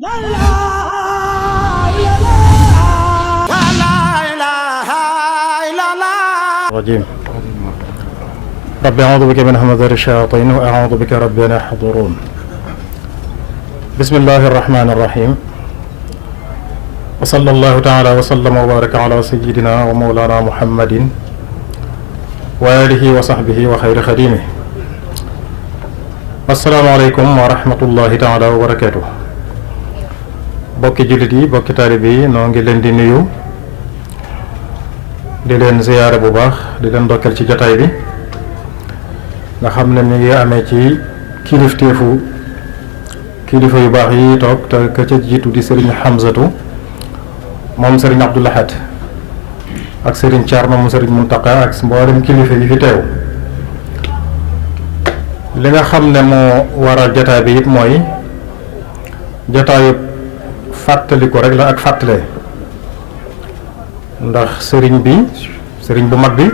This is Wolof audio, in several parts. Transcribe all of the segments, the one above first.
لا إله إلا الله لا إله إلا الله الرجيم رب أعوذ بك من همزات الشياطين وأعوذ بك رب أن يحضرون بسم الله الرحمن الرحيم وصلى الله تعالى وسلم وبارك على سيدنا ومولانا محمد وآله وصحبه وخير خديمه السلام عليكم ورحمة الله تعالى وبركاته bokki jullit yi bokki taalibe yi noo ngi leen di nuyu di leen ziyaare bu baax di leen ndokkeel ci jotaay bi nga xam ne mi ngi amee ci kilifteefu kilifa yu baax yi toog te ka ca jiitu di Serigne Hamzatu moom Serigne Abdou Lahad ak Serigne Thierno moom Serigne Mountakha ak mboolem kilifa yi fi teew li nga xam ne moo waral jotaay bi it mooy jotaayu fàttali ko rek la ak fàttale ndax sëriñ bu mag bi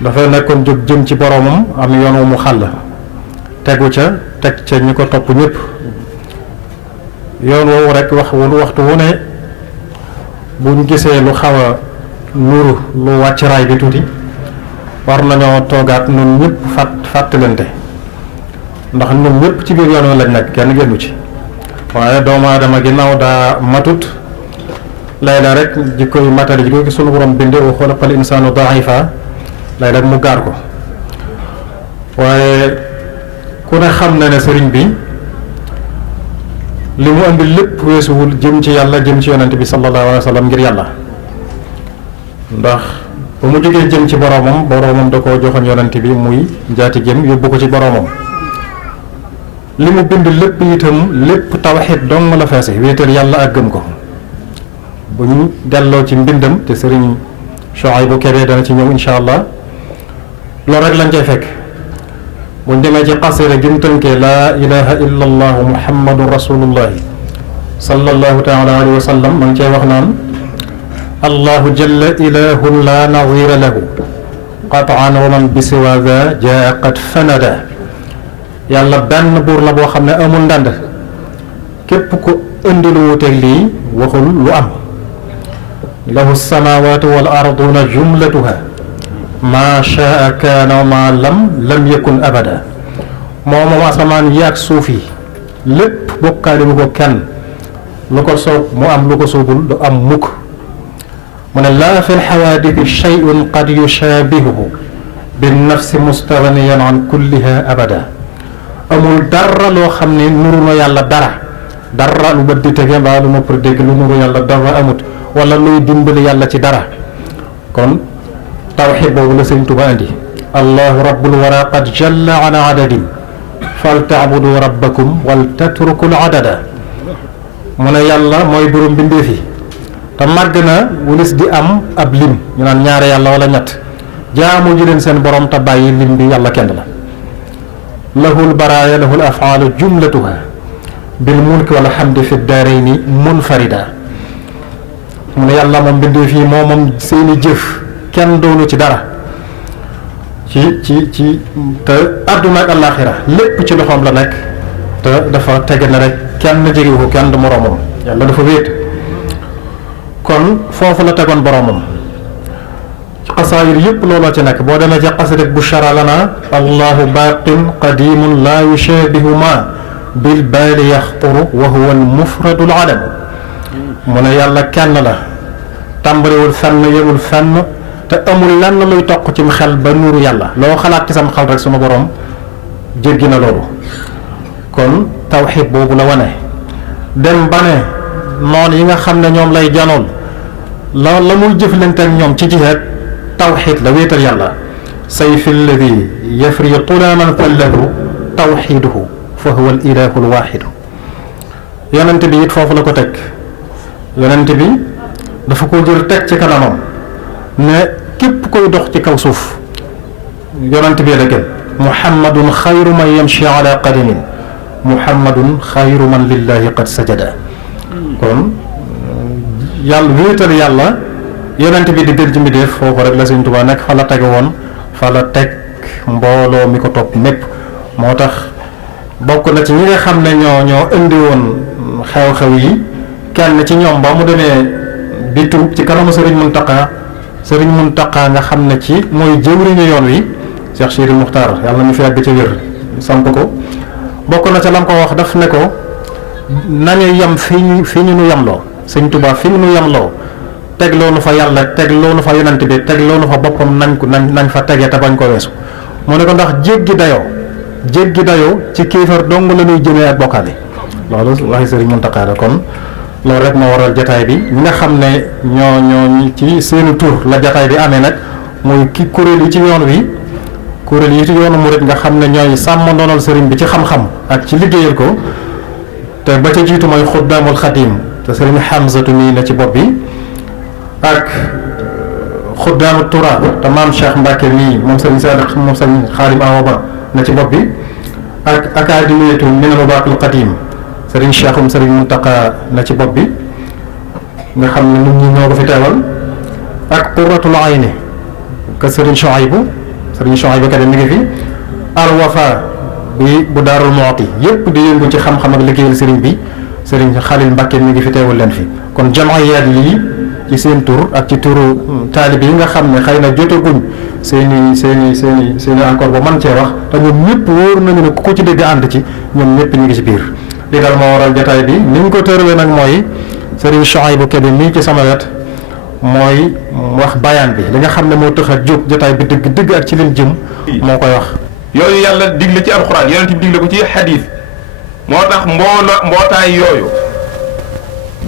dafa nekkoon jóg jëm ci boroomam am yoon wu mu xàll tegu ca teg ca ñi ko topp ñëpp yoon woowu rek waxtu wu ne buñ gisee lu xaw a nuru lu wàcc raay bi tuuti war nañoo toogaat ñun ñëpp fàttalante ndax ñun ñëpp ci biir yoon wi lañ nekk kenn génnu ci waaye doomu aadama ginnaaw daa matut lay la rek jikkoy matali ji ko sunu borom binde wa xalaqal insaanu daifa lay rek mu gaar ko waaye ku ne xam na ne sëriñ bi li mu andi lépp weesuwul jëm ci yàlla jëm ci yonent bi sallallahu alayhi wa sallam ngir yàlla ndax ba mu jógee jëm ci boroomam da koo joxoon yonent bi muy njaati jëm yóbbu ko ci boroomam li mu bind lépp itam lépp tawxiid dong la feese wéetal yàlla ak gëm ko bu ñu delloo ci mbindam te sëriñ Shuaybu Kebe dana ci ñëw insha allah loolu rek lañ cay fekk buñ demee ci xasida gi mu tënkee laa ilaha illa allahu muhammadun rasulullahi sallallahu taala alayhi wa sallam ma ngi cay wax naan allahu jalla ilahun la nadira lahu qataan wa man bi siwa da jaa qad fanada yàlla benn buur la boo xam ne amul ndànd képp ko indi lu wuteeg lii waxul lu am lahu samawatu wal arduna jumlatuha ma shaa kaana wa ma lam yakun abada moom asamaan yi ak suuf yi lépp bokkaali bu ko kenn lu ko soob mu am lu ko soobul du am mukk mu ne laa fi lxawaaditi shay'un qad yushaabihuhu bin nafsi mustaghniyan an kulliha abada amul dara loo xam ne nuru na yàlla dara lu bët di tege mbaa lu nopp dégg lu nuru yàlla dara amut wala luy dimbali yàlla ci dara kon tawxiid boobu la Sëriñ Tuubaa indi allahu rabbul wara qad jalla an adadin fal taabudu rabbakum wal tatruku l adada mu ne yàlla mooy borom bindeef yi te màgg na wulis di am ab lim ñu naan ñaare yàlla wala ñett jaamu ji leen seen borom te bàyyi lim bi yàlla kenn la lahul baraaya lahul afaalu jumlatuha bil mulki wal hamdi fi daarayni munfarida mu ne yàlla moom bindee fii moom seeni jëf kenn doonu ci dara ci te àdduna ak àllaaxira lépp ci loxoom la nekk te dafa tege na rek kenn jegewu ko kenn du moroomam yàlla dafa wéet kon foofu la tegoon boromam xasaayir yëpp looloo ci nekk boo demee ci xasida bushara lana allahu baqin qadimun laa yushabihu ma bil baali yaxturu wa huwa al mufradul adam mu ne yàlla kenn la tàmbaliwul fenn yemul fenn te amul lenn luy toq cim xel ba nuuru yàlla loo xalaat ci sam xel rek sunu borom jéggi na loolu kon tawxiid boobu la wane dem ba ne noonu yi nga xam ne ñoom lay janool la muy jëflante ak ñoom ci jihaad tawxiid la wéetal yàlla sayfi alladi yafri tulaman fallahu tawxiiduhu fa huwa al ilahu al waxidu yonent bi it foofu la ko teg yonent bi dafa ko jël teg ci kanamam ne képp koy dox ci kaw suuf yonent bi la gën muhammadun xayru man yamshi ala qadamin muhammadun xayru man lillahi qad sajada kon yàlla wéetal yàlla yonent bi di gën ci mbindéef foofu rek la Sëriñ Tuubaa nekk fa la tege woon fa la teg mbooloo mi ko topp mépp moo tax bokk na ci ñi nga xam ne ñoo indi woon xew-xew yi kenn ci ñoom ba mu demee di tuub ci kanamu Serigne Mountakha nga xam ne ci mooy jëwriñu yoon wi Cheikh Chérif Muxtaar yàlla na ñu fi yàgg ca wér samp ko bokk na ca lam ko wax daf ne ko nañu yem fi ñu nu yemloo Sëñ Tuubaa fi mu nu yemloo teg loonu fa yàlla teg loonu fa yonent bi teg loonu fa boppam nañ fa tegee te bañ ko weesu mu ne ko ndax jéggi dayoo ci kéefar dong la ñuy jëmee ak bokkaale loolu waxi Sëriñ Muntaxa la kon loolu rek moo waral jataay bi ñi nga xam ne ñoo ci seeni tur la jataay bi amee nag muy ki kuréel yi ci yoon wi kuréel yi ci yoonu murit nga xam ne ñooy sàmm ndoonal sëriñ bi ci xam-xam ak ci liggéeyal ko te ba ca jiitu mooy Xuddaamul Xadim te sëriñ Hamzatu mii na ci bopp bi ak Xuddaamu Turaab te maam Cheikh Mbacke mii moom sëriñ Saadiq moom sëriñ Xaadim Awa Ba na ci bopp bi ak akademiyatu Minanul Baaqil Qadiim sëriñ Cheikhum sëriñ Muntaqa na ci bopp bi nga xam ne nit ñi ñoo ko fi teewal ak Qurratul Ayni ka sëriñ Chouaïbou Kade mi ngi fi Al Wafa bi bu Daarul Muxti yépp di yëngu ci xam-xam ak liggéeyal sëriñ bi sëriñ Xalil Mbacke mi ngi fi teewal leen fi kon jamayaat yi ci seen tur ak ci turu taalib yi nga xam ne xëy na jotaguñ seeni encore ba man cee wax te ñoom ñëpp wóor nañu ne ku ko ci dégg ànd ci ñoom ñëpp ñu ngi ci biir li daal moo waral jotaay bi ni ñu ko tërale nag mooy sëriñ Chouaïbou Kébé mii ci sama wet mooy wax bayaan bi li nga xam ne moo tax a jóg jotaay bi dëgg ak ci leen jëm moo koy wax yooyu yàlla digle ci alxuraan yonent bi digle ko ci xadiis moo tax mbootaay yooyu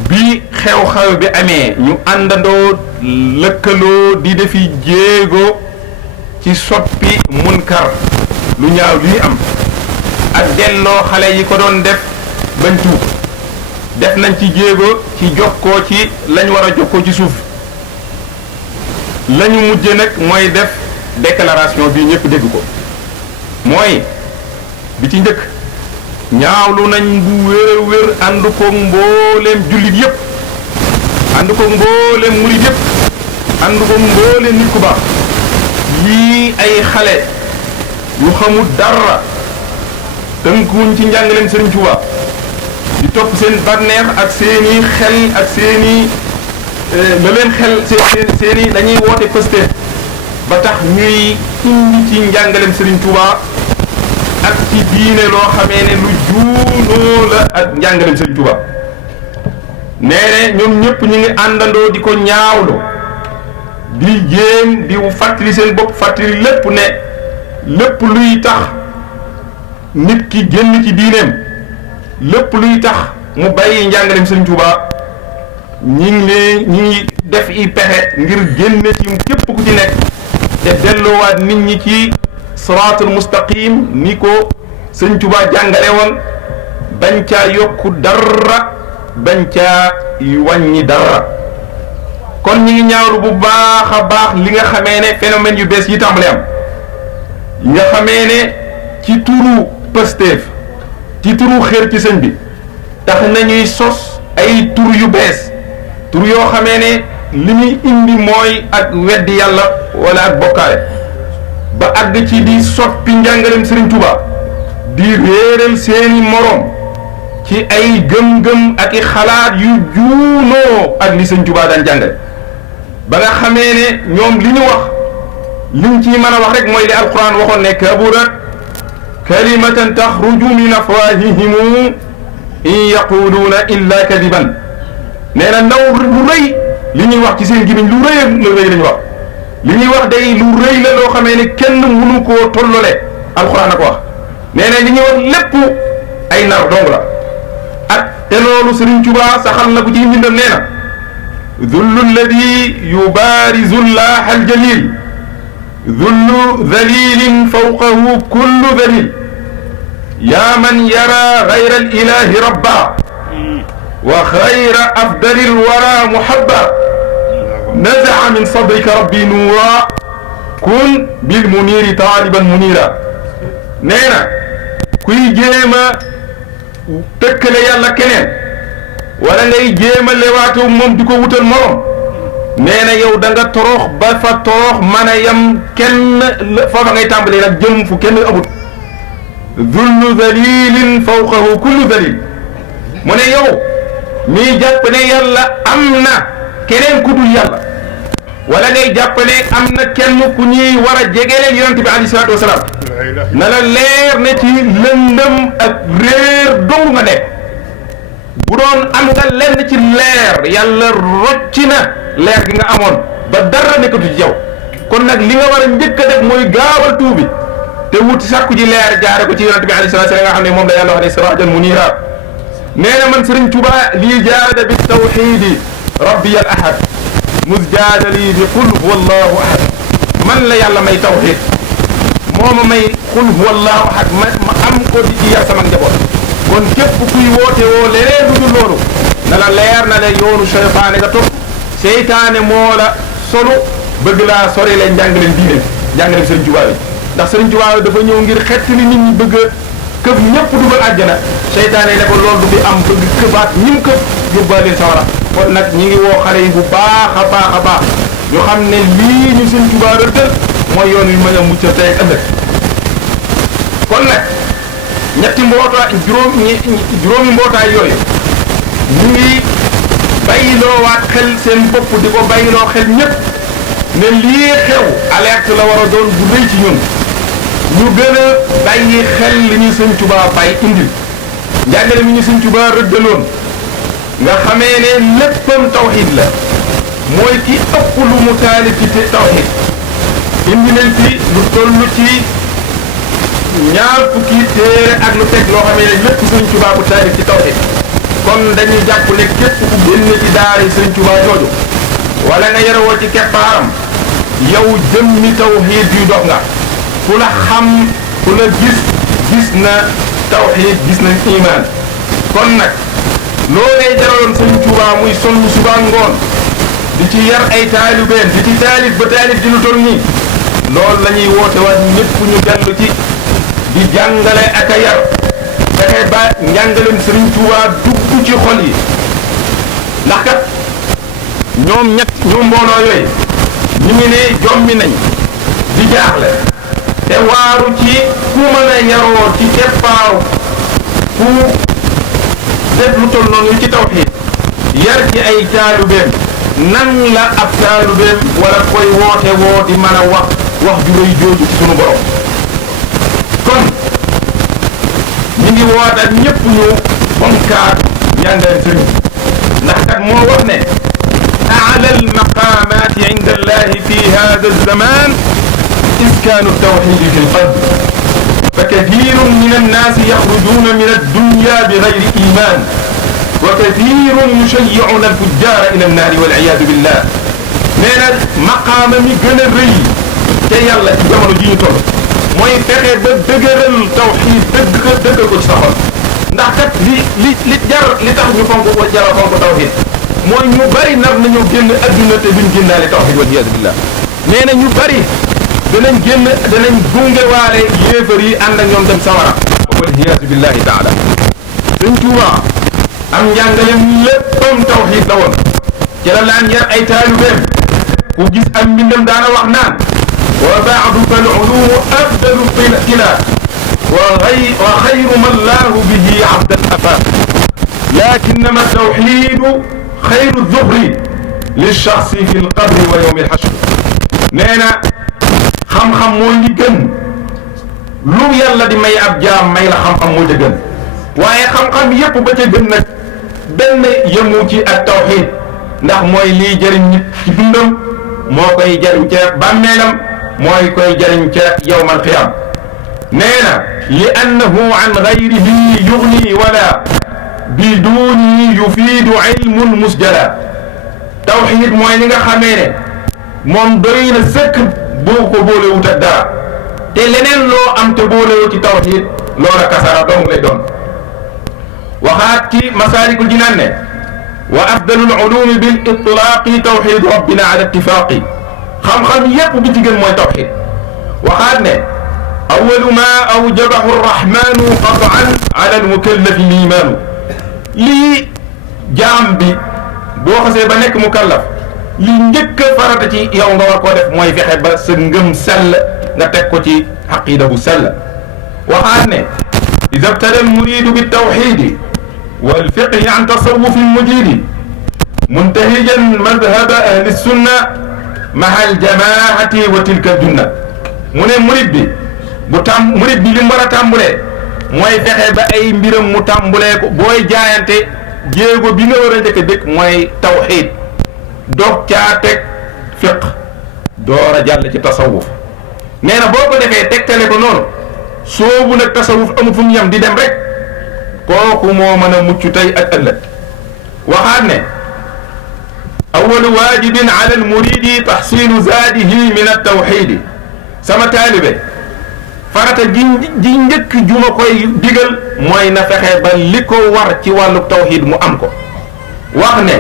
bi xew-xew bi amee ñu àndandoo lëkkaloo di defi jéego ci soppi munkar lu ñaaw li am ak delloo xale yi ko doon def bañ tuub def nañ ci jéego ci jokkoo ci lañ war a jokkoo ci suuf lañu mujje nag mooy def déclaration bi ñëpp dégg ko mooy bi ci njëkk ñaawlu nañ bu wér a wér ànd koog mbooleem jullit yëpp ànd koog mbooleem murit yëpp ànd koog mbooleem nit ku baax lii ay xale yu xamul dara tënkuwuñ ci njàngaleem Sëriñ Tuubaa di topp seen bànneex ak seeni xel ak seeni la leen xel seeni dañuy woote Pastef ba tax ñuy indi ci njàngaleem Sëriñ Tuubaa ak ci diine loo xamee ne lu juunoo la ak njàngaleem Sëriñ Tuubaa nee ne ñoom ñëpp ñu ngi àndandoo di ko ñaawlu di jéem di fàttali seen bopp fàttali lépp ne lépp luy tax nit ki génn ci diineem lépp luy tax mu bàyyi njàngaleem Sëriñ Tuubaa ñi ngi def i pexe ngir génne ci képp ku ci nekk te delloowaat nit ñi ci siraatul mustaqim ni ko Sëriñ Tuubaa jàngale woon bañ caa yokku dara bañ caa wàññi dara kon ñi ngi ñaawlu bu baax a baax li nga xamee ne phénomène yu bees yi tàmbale am yi nga xamee ne ci turu Pastef ci turu xeer ci sëñ bi tax nañuy sos ay tur yu bees tur yoo xamee ne li muy indi mooy ak weddi yàlla wala ak bokkaale ba àgg ci di soppi njàngaleem Sëriñ Tuubaa di réeral seeni moroom ci ay gëm-gëm ak i xalaat yu juunoo ak li Sëriñ Tuubaa daan jàngale ba nga xamee ne ñoom li ñu wax liñ ci mën a wax rek mooy li alquran waxoon ne kaburat kalimatan taxruju min afwahihim in yaquluuna illa kadiban nee na ndaw lu rëy li ñuy wax ci seen gémmiñ lu rëy la ñu wax li ñuy wax day lu rëy la loo xamee ne kenn mënu koo tollole alxuraan a ko wax nee na li ñuy wax lépp ay nar dong la ak te loolu Sëriñ Tuubaa saxal na ko ci mbindam nee na zullu alladi yubaarizu llaha aljalil zullu dalilin fawqahu kullu dalil yaa man yara gayra alilahi rabba wa xayra afdali alwara muhabba nazaa min sadrika rabbi nuura kun bil muniiri taaliban muniira nee na kuy jéem a tëkkale yàlla keneen wala ngay jéem a lewaatu moom di ko wutal morom nee na yow da nga torox ba fa torox mën a yem kenn foofa ngay tàmbalee nag jëm fu kenn amut zullu dalilin fawqahu kullu dalil mu ne yow mii jàpp ne yàlla am na keneen ku dul yàlla wala ngay jàpp ne am na kenn ku ñuy war a jegeleen yonente bi alayhi salaatu wasalaam na la leer ne ci lëndëm ak réer dong nga nekk bu doon am nga lenn ci leer yàlla rocci na leer gi nga amoon ba dara nekkatu ci yow kon nag li nga war a njëkk a def mooy gaawal tuubi te wuti sàkku ji leer jaare ko ci yonente bi alayhi salaatu wasalaam nga xam ne moom la yàlla wax ne siraajan muniira nee na man Sëriñ Tuubaa lii jaada bi tawxiidi rabbi al ahad mus jaada lii bi qul huwa allahu ahad man la yàlla may tawxiid moo ma may qul huwa allahu ahad ma am ko di ci yar sama njaboot kon képp kuy woote woo leneen lu dul loolu na la leer na le yoonu seytaane nga topp seytaane moo la solu bëgg laa sori leen njàngaleen diine njàngaleen Sëriñ Tuubaa bi ndax Sëriñ Tuubaa dafa ñëw ngir xett li nit ñi bëgg a këf ñëpp dugal àjjana seytaane ne ko loolu du fi am bëgg këfaat ñim këf yóbbaaleen sawara kon nag ñi ngi woo xale yi bu baax a baax a baax ñu xam ne lii ñu Sëriñ Tuubaa rëddal mooy yoon wi mën a mucc tey ak ëllëg kon nag ñetti mbootaay juróomi mbootaay yooyu ñu ngi bàyyiloowaat xel seen bopp di ko bàyyiloo xel ñëpp ne lii xew alerte la war a doon bu rëy ci ñun ñu gën a bàyyi xel li ñu Sëriñ Tuubaa bàyyi indil njàngale mi ñu Sëriñ Tuubaa rëddaloon nga xamee ne léppam tawxiid la mooy ki ëpp lu mu taalif ci tawxiid indi nañ fi lu toll ci ñaar fukki téere ak lu teg loo xamee ne lépp Sëriñ Tuubaa bu taalif ci tawxiid kon dañuy jàpp ne képp ku génn ci daara yi Sëriñ Tuubaa jooju wala nga yarawoo ci keppaaram yow jëmmi tawxiid yu dox nga ku la xam ku la gis na tawxiid gis na imaan kon nag loolee jaraloon Sëriñ Tuubaa muy sonn suba ngoon di ci yar ay taalibeen di ci taalif ba taalif di lu toll nii loolu la ñuy woote waat ñëpp ñu dellu ci di jàngale ak a yar fexe ba njàngaleem Sëriñ Tuubaa dugg ci xol yi ndax kat ñoom mbooloo yooyu ñu ngi ne jommi nañ di jaaxle te waaru ci ku mën a yaroo ci keppaaru ku def lu toll noonu ci tawxiid yar ci ay taalubeem nan la ab taalubeem wala koy woote woo di mën a wax ju rëy jooju ci sunu borom kon ñu ngi wootaat ñëpp ñu fonkaat njàngale sëriñ ndax kat moo wax ne أعلى المقامات عند الله في هذا الزمان إسكان التوحيد في القلب فكثير من الناس يخرجون من الدنيا بغير إيمان وكثير يشيعون الفجار إلى النار والعياذ بالله nee na maqaama mi gën a rëy te yàlla ci jamono ji ñu toll mooy fexe ba dëgëral tawxiid dëggal ko ci sa xol ndax kat li tax ñu fonk ko jara fonk tawxiid mooy ñu bari nar nañoo génn adduna te duñ génnaale tawxiid wal iyaadu billah nee na ñu bari danañ gungewaale yéefar yi ànd ak ñoom dem sawara wal iyaadu billahi taala Sëriñ Tuubaa am njàngaleem léppam tawxiid la woon ci la laan yar ay taalibeem ku gis am mbindam daana wax naan wa baadu fal ulumu afdalu kila wa xayru man laahu bihi abdan afa lakinnama tawxiidu xayru zuhri lilchaxsi fi lqabri wa yowmi alxashr nee na xam-xam mooy li gën lu yàlla di may ab jaam may la xam-xam mooy ca gën waaye xam-xam yépp ba ca gën nag benn yëmu ci ak tawxiid ndax mooy liy jëriñ nit ci dundam moo koy jëriñ ca bàmmeelam mooy koy jëriñ ca yowmal qiyaam nee na li annahu an gayrihi yugni wala biduni yufiidu ilmun musjala tawxiid mooy li nga xamee ne moom doy na sëkk boo ko boolewut ak dara te leneen loo am te boolewu ci tawxiid loola kasara dong lay doon waxaat ci masaalikul jinaan ne wa afdalul ulumi bil itlaaqi tawxiidu rabbina ala ittifaaqi xam-xam yépp bi ci gën mooy tawxiid waxaat ne awalu ma awjabahu arrahmanu qatan ala almukallafi liimaanu lii jaam bi boo xasee ba nekk mukallaf li njëkk a farata ci yow nga war koo def mooy fexe ba sa ngëm sell nga teg ko ci xaqiida bu sell waxaat ne إذا ابتدى المريد بالتوحيد والفقه عن تصوف مجيد منتهجا مذهب أهل السنة مع الجماعة وتلك الجنة من مريد murid bi li mu war a tàmbulee mooy fexe ba ay mbiram mu tàmbulee ko booy jaayante jéego bi nga war a njëkk a dëkk mooy tawxiid doog caa teg fiq door a jàll ci tasawuf nee na boo ko defee tegtale ko noonu soobu nag tasawuf amul fu mu yem di dem rek kooku moo mën a mucc tey ak ëllëg waxaat ne awalu waajibin ala al muridi taxsilu zaadihi min al tawxiidi sama taalibe farata ji njëkk ju ma koy digal mooy na fexe ba li ko war ci wàllu tawxiid mu am ko wax ne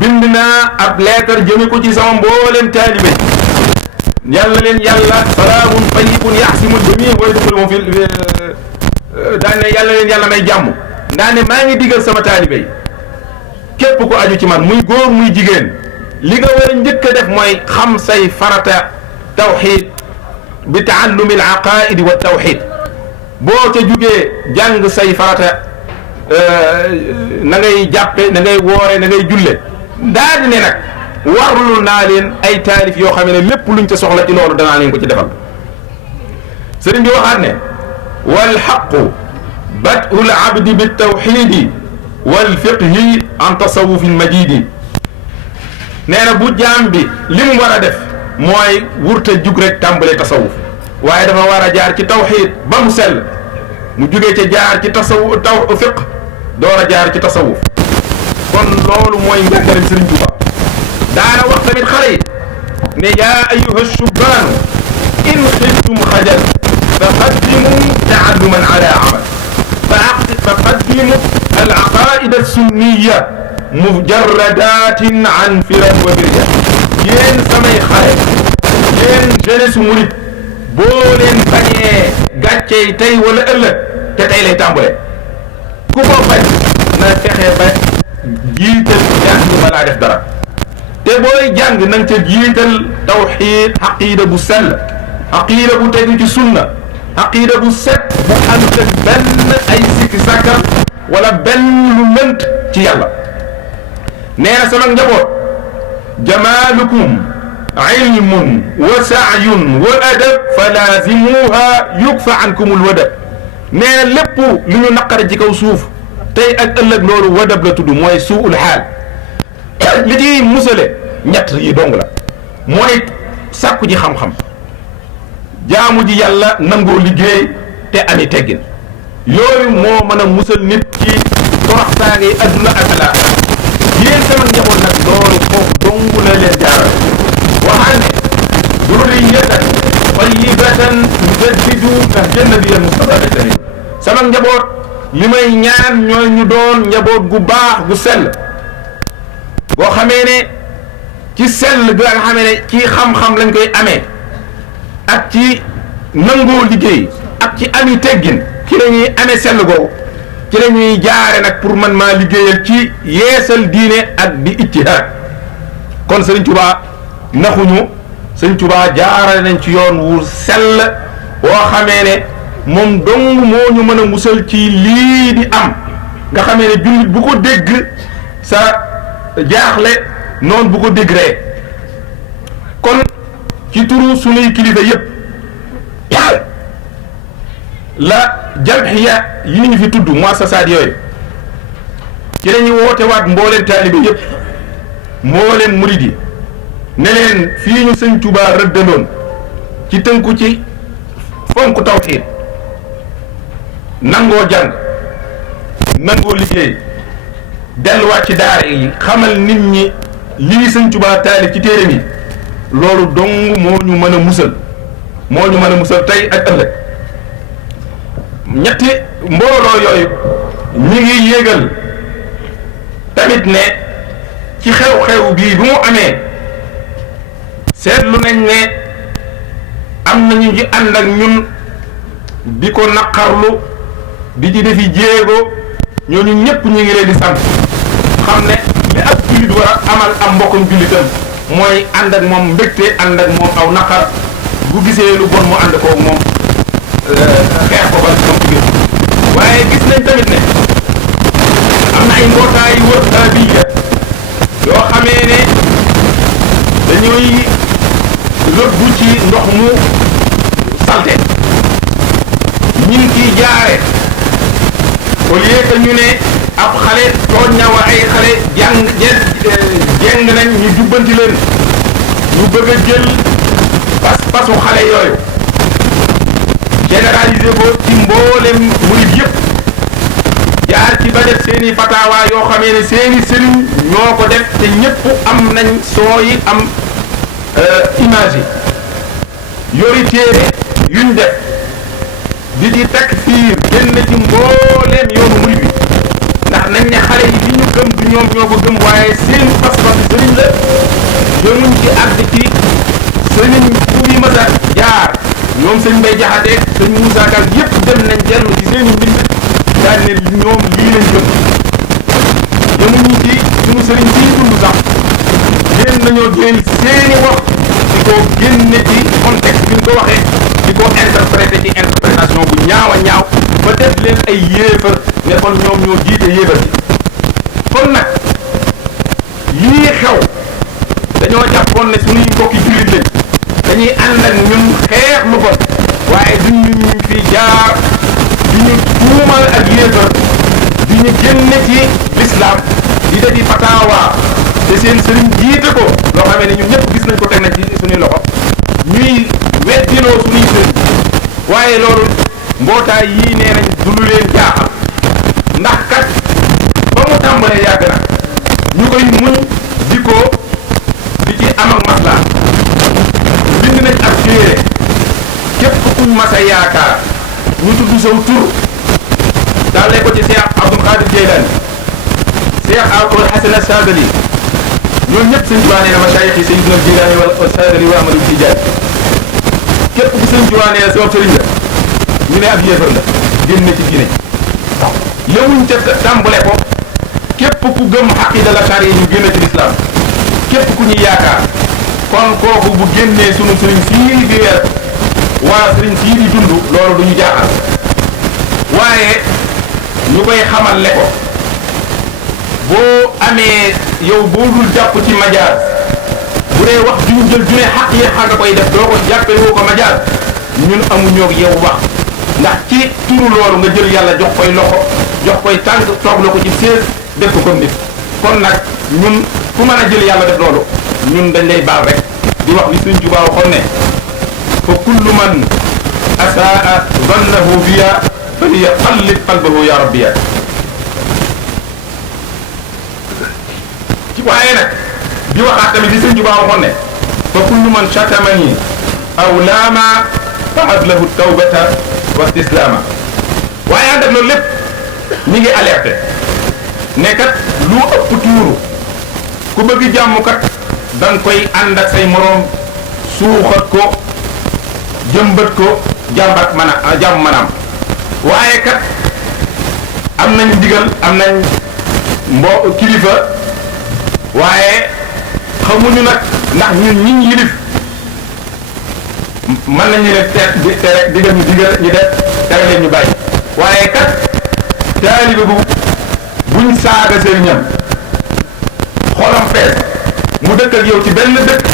bind naa ab leetar jëme ko ci sama mbooleem taalibe yàlla leen yàlla salaamun tayyibun yaxsimul jamii wa yadxuluhum fi daan ne yàlla leen yàlla may jàmm ndaa ne maa ngi digal sama taalibe yi képp ko aju ci man muy góor muy jigéen li nga war a njëkk a def mooy xam say farata tawxiid bi taallumi al aqaid wa tawxid boo ca jugee jàng say farata na ngay jàppe na ngay woore na ngay julle daal di ne nag warlu naa leen ay taalif yoo xam ne lépp luñ ca soxla ci loolu danaa leen ko ci defal sëriñ bi waxaat ne walxaqu bad'u l abdi bi tawxidi walfiqhi an tasawufin majidi nee na bu jaam bi li mu war a def mooy wurta jug rek tàmbale tasawuf waaye dafa war a jaar ci tawxiid ba mu sell mu jugee ca jaar ci tasawuf fiq door a jaar ci tasawuf kon loolu mooy njàngaleem Sëriñ Tuuba daana wax tamit xale yi ne yaa ayyuha shubbaanu in xiftum xajal fa qaddimu taalluman ala amal fa qaddimu al aqaida sunniya mujarradatin an firan wa birja yéen samay xale yéen jeunesse murid boo leen bañee gàccee tey wala ëllëg te tey lay tàmbale ku ko bañ na fexe ba jiital jàng balaa def dara te booy jàng na nga ca jiital tawxiid xaqiida bu sell xaqiida bu tegu ci sunna xaqiida bu set bu ànd ak benn ay sikki sàkkar wala benn lu lënt ci yàlla nee na sama njaboot jamaalukum ilmun wa saayun wa adab fa laazimuha yukfa ankum alwadab nee na lépp lu ñu naqari ci kaw suuf tey ak ëllëg loolu wadab la tudd mooy suul xaal li ci musale ñett yi dong la mooy sàkku ji xam-xam jaamu ji yàlla nangoo liggéey te ami teggin yooyu moo mën a musal nit ci toroxtaange yi adduna ak alaaxira yéen sama njaboot nag loolu foofu dong la leen jaaral waxaan ne durriyatan tayyibatan tujaddidu nahja nabiyil Mustafa al-karim sama njaboot li may ñaan ñooy ñu doon njaboot gu baax gu sell boo xamee ne ci sell bi nga xamee ne ci xam-xam lañ koy amee ak ci nangoo liggéey ak ci ami teggin ci la ñuy amee sell googu ci la ñuy jaare nag pour man maa liggéeyal ci yeesal diine ak di ijtihaad kon Sëriñ Tuubaa naxuñu Sëriñ Tuubaa jaarale nañ ci yoon wu sell boo xamee ne moom dong moo ñu mën a musal ci lii di am nga xamee ne jullit bu ko dégg sa jaaxle noonu bu ko dégg ree kon ci turu sunuy kilifa yépp la jamhiya yi ñu fi tudd muassasaat yooyu ci la ñuy woote waat mbooleen taalibe yépp mbooleen murid yi ne leen fii ñu Sëñ Tuubaa rëddaloon ci tënku ci fonk tawxiid nangoo jàng nangoo liggéey delluwaat ci daara yi xamal nit ñi lii Sëñ Tuubaa taalif ci téere mi loolu dong moo ñu mën a musal moo ñu mën a musal tey ak ëllëg ñetti mbooloo yooyu ñi ngi yéegal tamit ne ci xew-xew bii bu mu amee seetlu nañ ne am nañu ci ànd ak ñun di ko naqarlu di ci defi jéego ñooñu ñëpp ñu ngi leen di sant xam ne li ab jullit war a amal am mbokkum jullitam mooy ànd ak moom mbégte ànd ak moom aw naqar bu gisee lu bon mu ànd koog moom xeex ko ba moom ci biir waaye gis nañ tamit ne am na ay mbootaay wahhabiya yoo xamee ne dañuy rëbbu ci ndox mu salte ñi ngi ciy jaare au lieu que ñu ne ab xale tooñ na wa ay xale jeng nañ ñu jubbanti leen ñu bëgg a jël pas-pasu xale yooyu généraliser ko ci mboolem murid yëpp jaar ci ba def seeni fatawa yoo xamee ne seeni sëriñ ñoo ko def te ñëpp am nañ soo yi am image yi yori téere yuñ def di ci takfiir génn ci mbooleem yoonu murid bi ndax nañ ne xale yi li ñu gëm du ñoom ñoo ko gëm waaye seen pas-pas sëriñ la jëmuñ ci àgg ci sëriñ fu yi masa jaar ñoom sëñ Mbay Jaxate sëñ Moussa Ka yëpp dem nañ dellu ci seen i mbind daal ne ñoom lii lañ gëm jëmuñu ci suñu sëriñ siy dund sax génn nañoo jël seeni wax di ko génne ci contexte bi ñu ko waxee di ko interprété ci interprétation bu ñaaw a ñaaw ba def leen ay yéefar ne kon ñoom ñoo jiite yéefar bi kon nag lii xew dañoo jàppoon ne suñuy mbokki jullit lañ dañuy ànd ak ñun xeex lu bon waaye duñ ñu fi jaar di ñu tuumal ak yéefar di ñu génne ci l'islam di defi fatawa te seen sëriñ jiite ko loo xamee ne ñun ñëpp gis nañ ko teg nañ ci suñuy loxo ñuy weddiloo suñuy sëriñ waaye loolu mbootaay yii nee nañ du lu leen jaaxal ndax kat ba mu tàmbalee yàgg na ñu koy muñ di ko di ci am ak maslaa bind nañ ab téere képp kuñ mas a yaakaar ñu tudd saw tur dalee ko ci Cheikh Abdul Qadir Jeylaani Cheikh Abdul Hasan As-Saadili ñoom ñëpp sëñ Tuubaa nee na masaayix yi Sayyidina Jeylaani wala Saadili wa Amadu Tijaan képp ku sëñ Tuubaa nee na sama sëriñ la ñu ne ab yéefar la génn ci diine yëwuñ ca tàmbale ko képp ku gëm xaqida la sari yi ñu génn ci lislaam képp ku ñuy yaakaar kon kooku bu génnee sunu sëriñ sii di weer waa sëriñ sii di dund loolu du ñu jaaxal waaye ñu koy xamal le ko boo amee yow boo dul jàpp ci majaas bu dee wax juñ jël ju ne xaq yi xa nga koy def doo ko jàppee woo ko majaas ñun amuñoo ak yow wax ndax ci turu loolu nga jël yàlla jox koy loxo jox koy tànk toog la ko ci sées def ko comme nit kon nag ñun fu mën a jël yàlla def loolu ñun dañ lay baal rek di wax li Sëñ Tuubaa waxoon ne fa kullu man asaa zannahu biya falyaqallib qalbahu ya rabbiya ci waaye nag di waxaat tamit li Sëñ Tuubaa waxoon ne fa kullu man shatamani aw laama fahab lahu tawbata wa istislaama waaye ànd ak loolu lépp ñi ngi alerté ne kat lu ëpp tuuru ku bëgg jàmm kat da nga koy ànd ak say moroom suuxat ko jëmbat ko jàmbat mën a jàmm manaam waaye kat am nañ ndigal am nañ kilifa waaye xamuñu nag ndax ñun ñiñ yilif mën nañu ne tere digal ñu digal ñu def tere leen ñu bàyyi waaye kat taalibe bu buñ saaga sëriñam xolam fees mu dëkk ak yow ci benn dëkk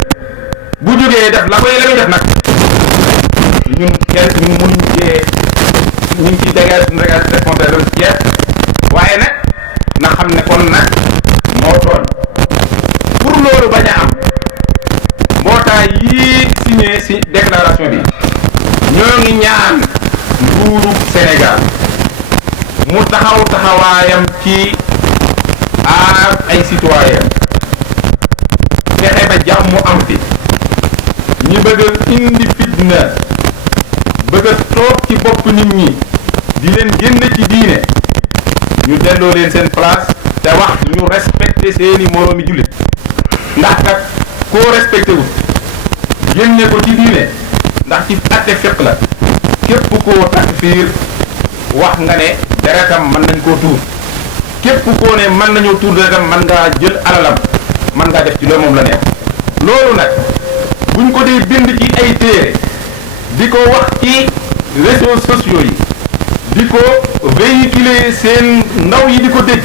bu jógee def la muy def nag ñun kenn ñu mun cee ñu ngi ciy dégager suñu responsabilité jeex waaye nag na xam ne kon nag moo tooñ pour loolu bañ a am mbootaay yii signé si déclaration bi ñoo ngi ñaan nguuru Sénégal mu taxaw taxawaayam ci aar ay citoyen fexe ba jàmm am fi ñi bëgg a indi fitna bëgg a toog ci bopp nit ñi di leen génn ci diine ñu delloo leen seen place te wax ñu respecté seeni moroomi jullit ndax kat koo respecté wul génne ko ci diine ndax ci atte fépp la képp koo takfiir wax nga ne deretam mën nañ koo tuur képp koo ne mën nañoo tuur deretam mën ngaa jël alalam mën ngaa def ci loolu moom la neex loolu nag buñ ko dee bind ci ay téere di ko wax ci réseaux sociaux yi di ko véhiculer seen ndaw yi di ko dégg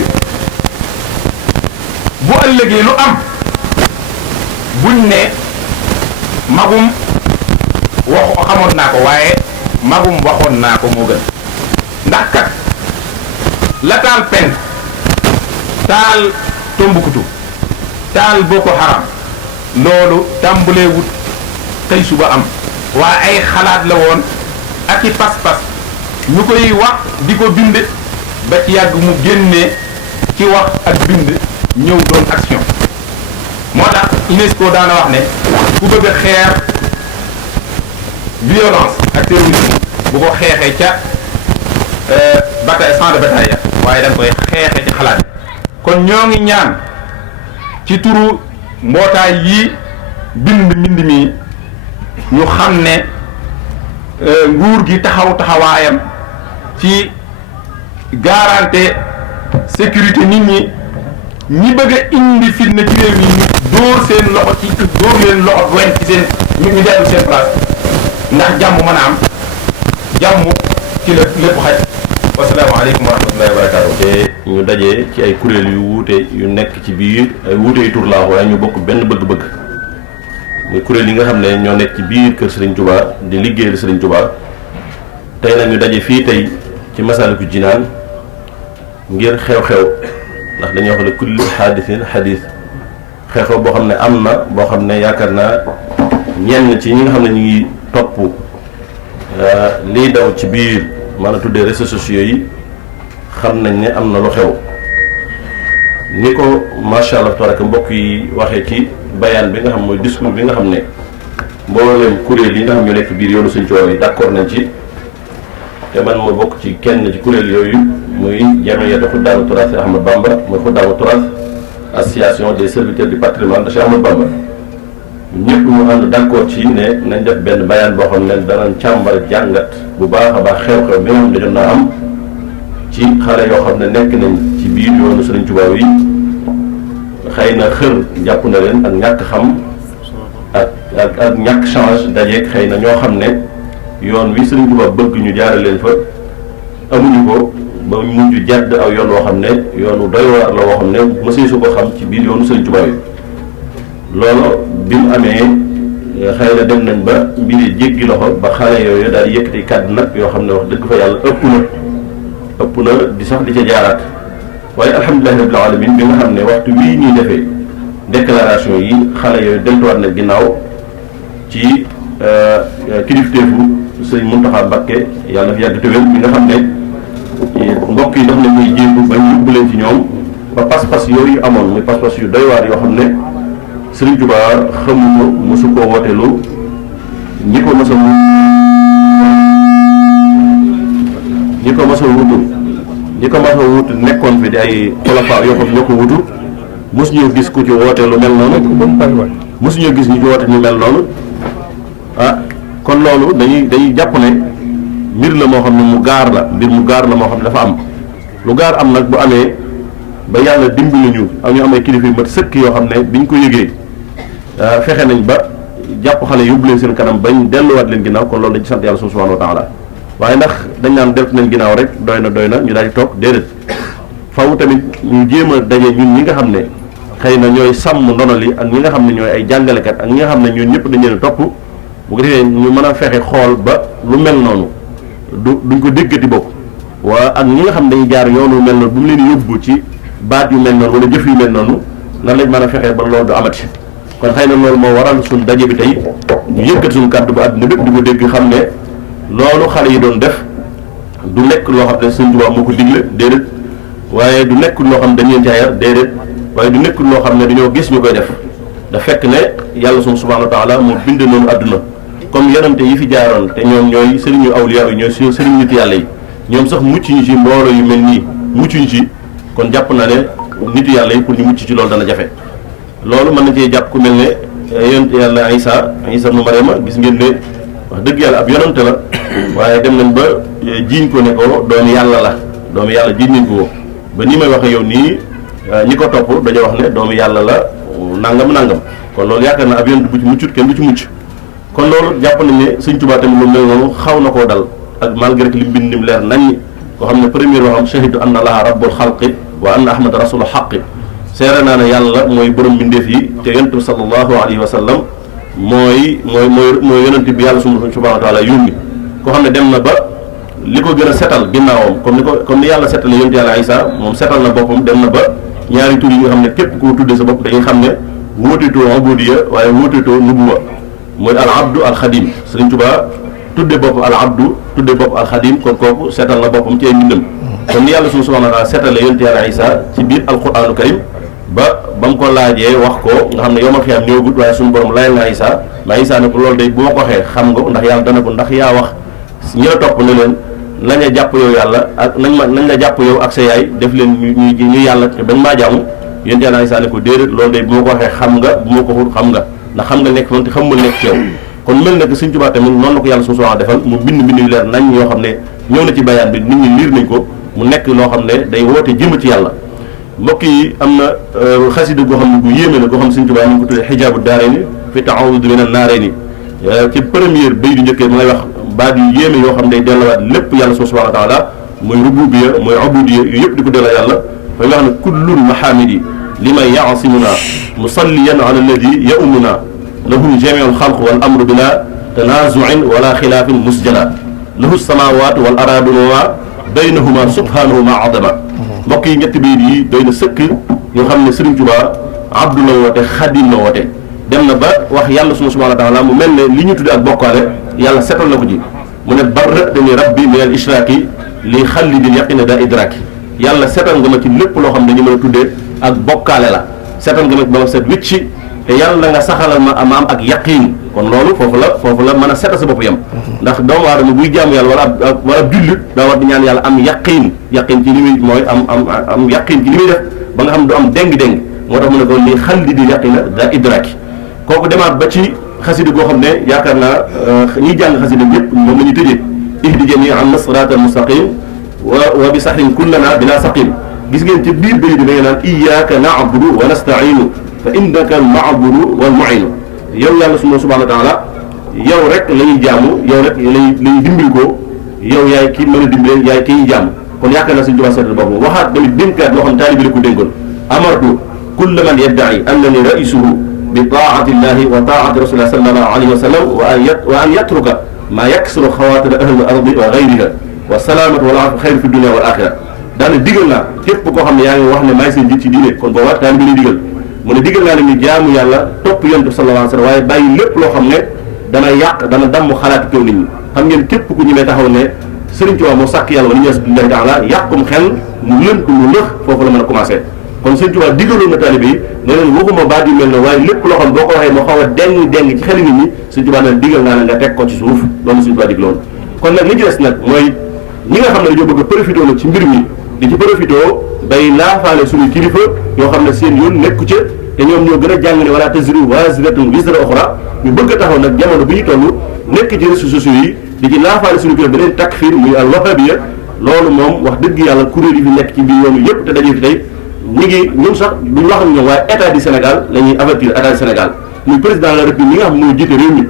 bu ëllëgee lu am buñ ne magum waxu xamoon naa ko waaye magum waxoon naa ko moo gën ndax kat la taal pen taal Tombouctou taal Boko Haram loolu tàmbalee wut tey suba am waaye ay xalaat la woon ak i pas-pas ñu koy wax di ko bind ba ci yàgg mu génnee ci wax ak bind ñëw doon action moo tax UNESCO daana wax ne ku bëgg a xeex violence ak terrorisme bu ko xeexee ca bataille champ de bataille ya waaye da nga koy xeexee ci xalaat kon ñoo ngi ñaan ci turu mbootaay yi bind mbind mi ñu xam ne nguur gi taxawaayam ci garanter sécurité nit ñi bëgg a indi fitna ci réew mi ñu dóor seen loxo ci dóor leen loxo bu wen ci seen ñu dellu seen place ndax jàmm mën a am jàmm ci la lépp xaj. wasalaamaaleykum wa rahmatullahi wa barakaatu. te ñu dajee ci ay kuréel yu wuute yu nekk ci biir ay wuute yu tur laa waaye ñu bokk benn bëgg-bëgg muy kuréel yi nga xam ne ñoo nekk ci biir kër Serigne Touba di liggéeyal Serigne Touba tey nag ñu daje fii tey ci Masaalikul Jinaan ngir xew-xew ndax dañuy wax ne kulli xaadisin xadiis xew-xew boo xam ne am na boo xam ne yaakaar naa ñenn ci ñi nga xam ne ñu ngi topp liy daw ci biir maanaam tuddee réseaux sociaux yi xam nañ ne am na lu xew ni ko macha allah tabaraka mbokk yi waxee ci bayaan bi nga xam mooy discours bi nga xam ne mboolem kuréel yi nga xam ñu nekk biir yoonu Sëñ Tuubaa yi d'accord nañ ci te man ma bokk ci kenn ci kuréel yooyu muy jamiyatu Xuddaamu Turaas Cheikh Ahmadou Bamba muy Xuddaamu Turaas association des serviteurs du patrimoine de Cheikh Ahmadou Bamba ñëpp ñu ànd d'accord ci ne nañ def benn bayaan boo xam ne danañ càmbar jàngat bu baax a baax xew-xew bi nga xam ne jot naa am ci xale yoo xam ne nekk nañ ci biir yoonu Sëriñ Tuubaa yi xëy na xër jàpp na leen ak ñàkk xam ak ñàkk change dajeeg xëy na ñoo xam ne yoon wi Sëriñ Tuubaa bëgg ñu jaare leen fa amuñu ko ba mujj jàdd aw yoon woo xam ne yoonu doy waar la woo xam ne mësee su ko xam ci biir yoonu Sëriñ Tuubaa yi loolu bi mu amee xëy na dem nañ ba mbiri jéggi loxo ba xale yooyu daal di yëkkati kàddu nag yoo xam ne wax dëgg fa yàlla ëpp na di sax di ca jaaraat waaye alhamdulilahi rabbil alamin bi nga xam ne waxtu wii ñuy defee déclaration yi xale yooyu deltuwaat na ginnaaw ci kilifteefu sëriñ Muntaxa Mbakke yàlla na fi yàgg te wér bi nga xam ne mbokk yi daf na muy jéem ba ñu yóbbu leen ci ñoom ba pas-pas yooyu amoon muy pas-pas yu doy waar yoo xam ne Sëriñ Tuubaa xamu ko mosu koo wooteelu ñi ko mos a wutu nekkoon fi di ay xulafaa yoo xam ñoo ko wutu mosuñoo gis ku ci woote lu mel noonu mosuñoo gis ñu ci woote ñu mel noonu kon loolu dañuy jàpp ne mbir la moo xam ne mu gaar la moo xam ne dafa am lu gaar am nag bu amee ba yàlla dimbali ñu am ay kilifa yu mat sëkk yoo xam ne biñ ko yëgee fexe nañ ba jàpp xale yóbbu leen seen kanam bañ delluwaat leen ginnaaw kon loolu dañ ci sant yàlla subhanahu wa taala waaye ndax dañ naan def nañ ginnaaw rek doy na ñu daal di toog déedéet faw tamit ñu jéem a daje ñun ñi nga xam ne xëy na ñooy sàmm ndono li ak ñi nga xam ne ñooy ay jàngalekat ak ñi nga xam ne ñun ñëpp dañ leen topp bu ko defee ñu mën a fexe xool ba lu mel noonu duñ ko déggati bokk waa ak ñi nga xam ne dañuy jaar yoonu mel noonu bu mu leen yóbbu ci baat yu mel noonu wala jëf yu mel noonu nan lañ mën a fexee ba loolu du amati kon xëy na loolu moo waral suñ daje bi tey ñu yëkkat suñu kàddu ba àdduna bépp di ko dégg xam ne loolu xale yi doon def du nekk loo xam ne Sëriñ Tuubaa moo ko digle déedéet waaye du nekk loo xam ne dañ leen caa yar déedéet waaye du nekk loo xam ne dañoo gis ñu koy def da fekk ne yàlla subhaanahu wa taala moo bind noonu àdduna comme yonente yi fi jaaroon te ñoom ñooy sëriñu awliya yi ñooy sëriñ nit yàlla yi ñoom sax mucc ñu ci mbooloo yu mel nii mucc ñu ci kon jàpp na ne nitu yàlla yi pour ñu mucc ci loolu dana jafe loolu mën na cee jàpp ku mel ne yonent yàlla Isa nu Mariama gis ngeen ne wax dëgg yàlla ab yonante la waaye dem nañ ba jiiñ ko ne ko doomu yàlla jiiñ nañ ko ba nii may waxe yow nii ñi ko topp dañoo wax ne doomu yàlla la nangam kon loolu yaakaar na ab yonante bu ci muccut kenn du ci mucc kon loolu jàpp nañ ne Sëñ Tuubaa tamit lu mel noonu xaw na koo dal ak malgré que li mu bind nim leer nañ koo xam ne premier waxam shahidu anna allaha rabbul xalqi wa anna ahmada rasulu xaqi seere naa ne yàlla mooy borom mbindeef yi te yonent bi sallallahu alayhi wa sallam mooy yonent bi yàlla subhanahu wa taala yónni koo xam ne dem na ba li ko gën a setal ginnaawam comme ni yàlla setale yonent yàlla Isa moom setal na boppam dem na ba ñaari tur yi nga xam ne képp koo tuddee sa bopp dañuy xam ne wóoteetoo ubudiya waaye wóoteetoo nubuwa mooy al abdu al xadim Sëriñ Tuubaa tudde bopp al abdu tudde bopp al xadim kon kooku setal na boppam ci ay mbindam kon ni yàlla subhanahu wa taala setale yonent yàlla Isa ci biir alquranu karim ba mu ko laajee wax ko nga xam ne yomal xiyam ñëwagut waaye suñu borom layal na Isa ma Isa ne ko loolu day bu ma ko waxee xam nga ndax yàlla dana ko ndax yaa wax ñi la topp ne leen nañ la jàpp yow yàlla ak nañ la jàpp yow ak sa yaay def leen ñu yàlla te bañ maa jaamu yonent yàlla Isa ne ko déedéet loolu day bu ma ko waxee xam nga bu ma ko xul xam nga ndax xam nga nekk fan te xamul nekk ci yow kon mel na que Sëriñ Tuubaa tamit noonu la ko yàlla subhaanahu defal mu bind yu leer nañ yoo xam ne ñëw na ci bayaan bi nit ñi liir nañ ko mu nekk loo xam ne day woote jëm ci yàlla mbokk yi am na xasida goo xam ne gu yéeme la goo xam ne Sëriñ Tuubaa ñu ngi ko tuddee xijaabu daarayni fi ta'awudu mina naarayni ci première bay du njëkkee mu ngay wax baat yu yéeme yoo xam ne day delluwaat lépp yàlla subhaanahu wa taala mooy rububiyya mooy ubudiyya yu yëpp di ko delloo yàlla fay wax ne kullul mahamidi liman yaasimuna musalliyan ala alladi yaumuna lahu jamiul xalq wal amru bila tanazuin wala xilaafin musjala lahu samawatu wal araduna wa baynahuma subhanahu ma adama mbokk yi ñetti biir yi doy na sëkk ñoo xam ne Sëriñ Tuubaa abdu la woote xadim la woote dem na ba wax yàlla subhanahu wa taala mu mel ne li ñu tudde ak bokkaale yàlla setal na ko ji mu ne barratani rabbi min al ishraaki li xallidil yaqina daa idraaki yàlla setal nga ma ci lépp loo xam ne ñu mën a tuddee ak bokkaale la setal nga ma ci ba ma set wicci te yàlla nga saxalal ma am ak yaqiin kon loolu foofu la mën a setal sa bopp yam ndax doomu aadama buy jaamu yàlla wala ab jullit daa war di ñaan yàlla am yaqiin ci li muy mooy am yaqiin ci li muy def ba nga xam du am déng-déng moo tax mu ne ko li xallidil yaqina daa idraaki kooku demaat ba ci xasida goo xam ne yaakaar naa ñiy jàng xasida yëpp moom la ñuy tëjee ihdi jami'an siraatal mustaqim wa bi sahrin kullana bila saqim gis ngeen ci biir béy bi da ngeen naan iyyaka na'budu wa nasta'inu fa innaka al-ma'budu wal mu'inu yow yàlla subhanahu wa ta'ala yow rek la ñuy jaamu yow rek la ñuy dimbil ko yow yaay kii mën a dimbale yaay kii jaamu kon yaakaar naa suñu tubaab seetlu boobu waxaat tamit dénkaat loo xam taalibi la ko dénkoon amartu kulla man yadda'i annani ra'isuhu bi taa'ati llahi wa taa'ati rasulillahi sallallahu alayhi wa sallam wa an yatruka ma yaksuru xawaatir ahli al-ardi wa ghayriha wa salaamatu wal aafiya xayru fi dunya wal axira daana digal naa képp koo xam ne yaa ngi wax ne maay seen njiit ci diine kon booba taalibe bi lay digal mu ne digal naa ne ñu jaamu yàlla topp yonent bi sallallahu alayhi wa sallam waaye bàyyi lépp loo xam ne dana yàq dana damm xalaati kaw nit ñi xam ngeen képp ku ñemee taxaw ne Sëriñ Tuubaa moo sàkk yàlla wala ñees billahi taala yàqum xel mu lënt mu lëx foofu la mën a commencé kon Sëriñ Tuubaa digaloon na taalibe yi ne leen waxuma baat yu mel ne waaye lépp loo xam boo ko waxee moo xaw a deng ci xeli nit ñi Sëriñ Tuubaa ne digal naa ne nga teg ko ci suuf loolu Sëriñ Tuubaa digloon kon nag li ci des nag mooy ñi nga xam ne dañoo bëgg a profité nag ci mbir mi di ci profité day laafaale suñu kilifa yoo xam ne seen yoon nekku ca te ñoom ñoo gën a jàng ne wala taziru waaziratun wizra uxra ñu bëgg a taxaw nag jamono bi ñu toll nekk ci réseaux sociaux yi di ci laafaale suñu kilifa beneen takfir muy al wahabiyya loolu moom wax dëgg yàlla kuréel yi fi nekk ci biir yoonu yëpp te daje fi tey ñun sax duñ wax ak ñoom waaye état du Sénégal la ñuy avertir état du Sénégal muy président de la République ñi nga xam ne mooy jiite réew mi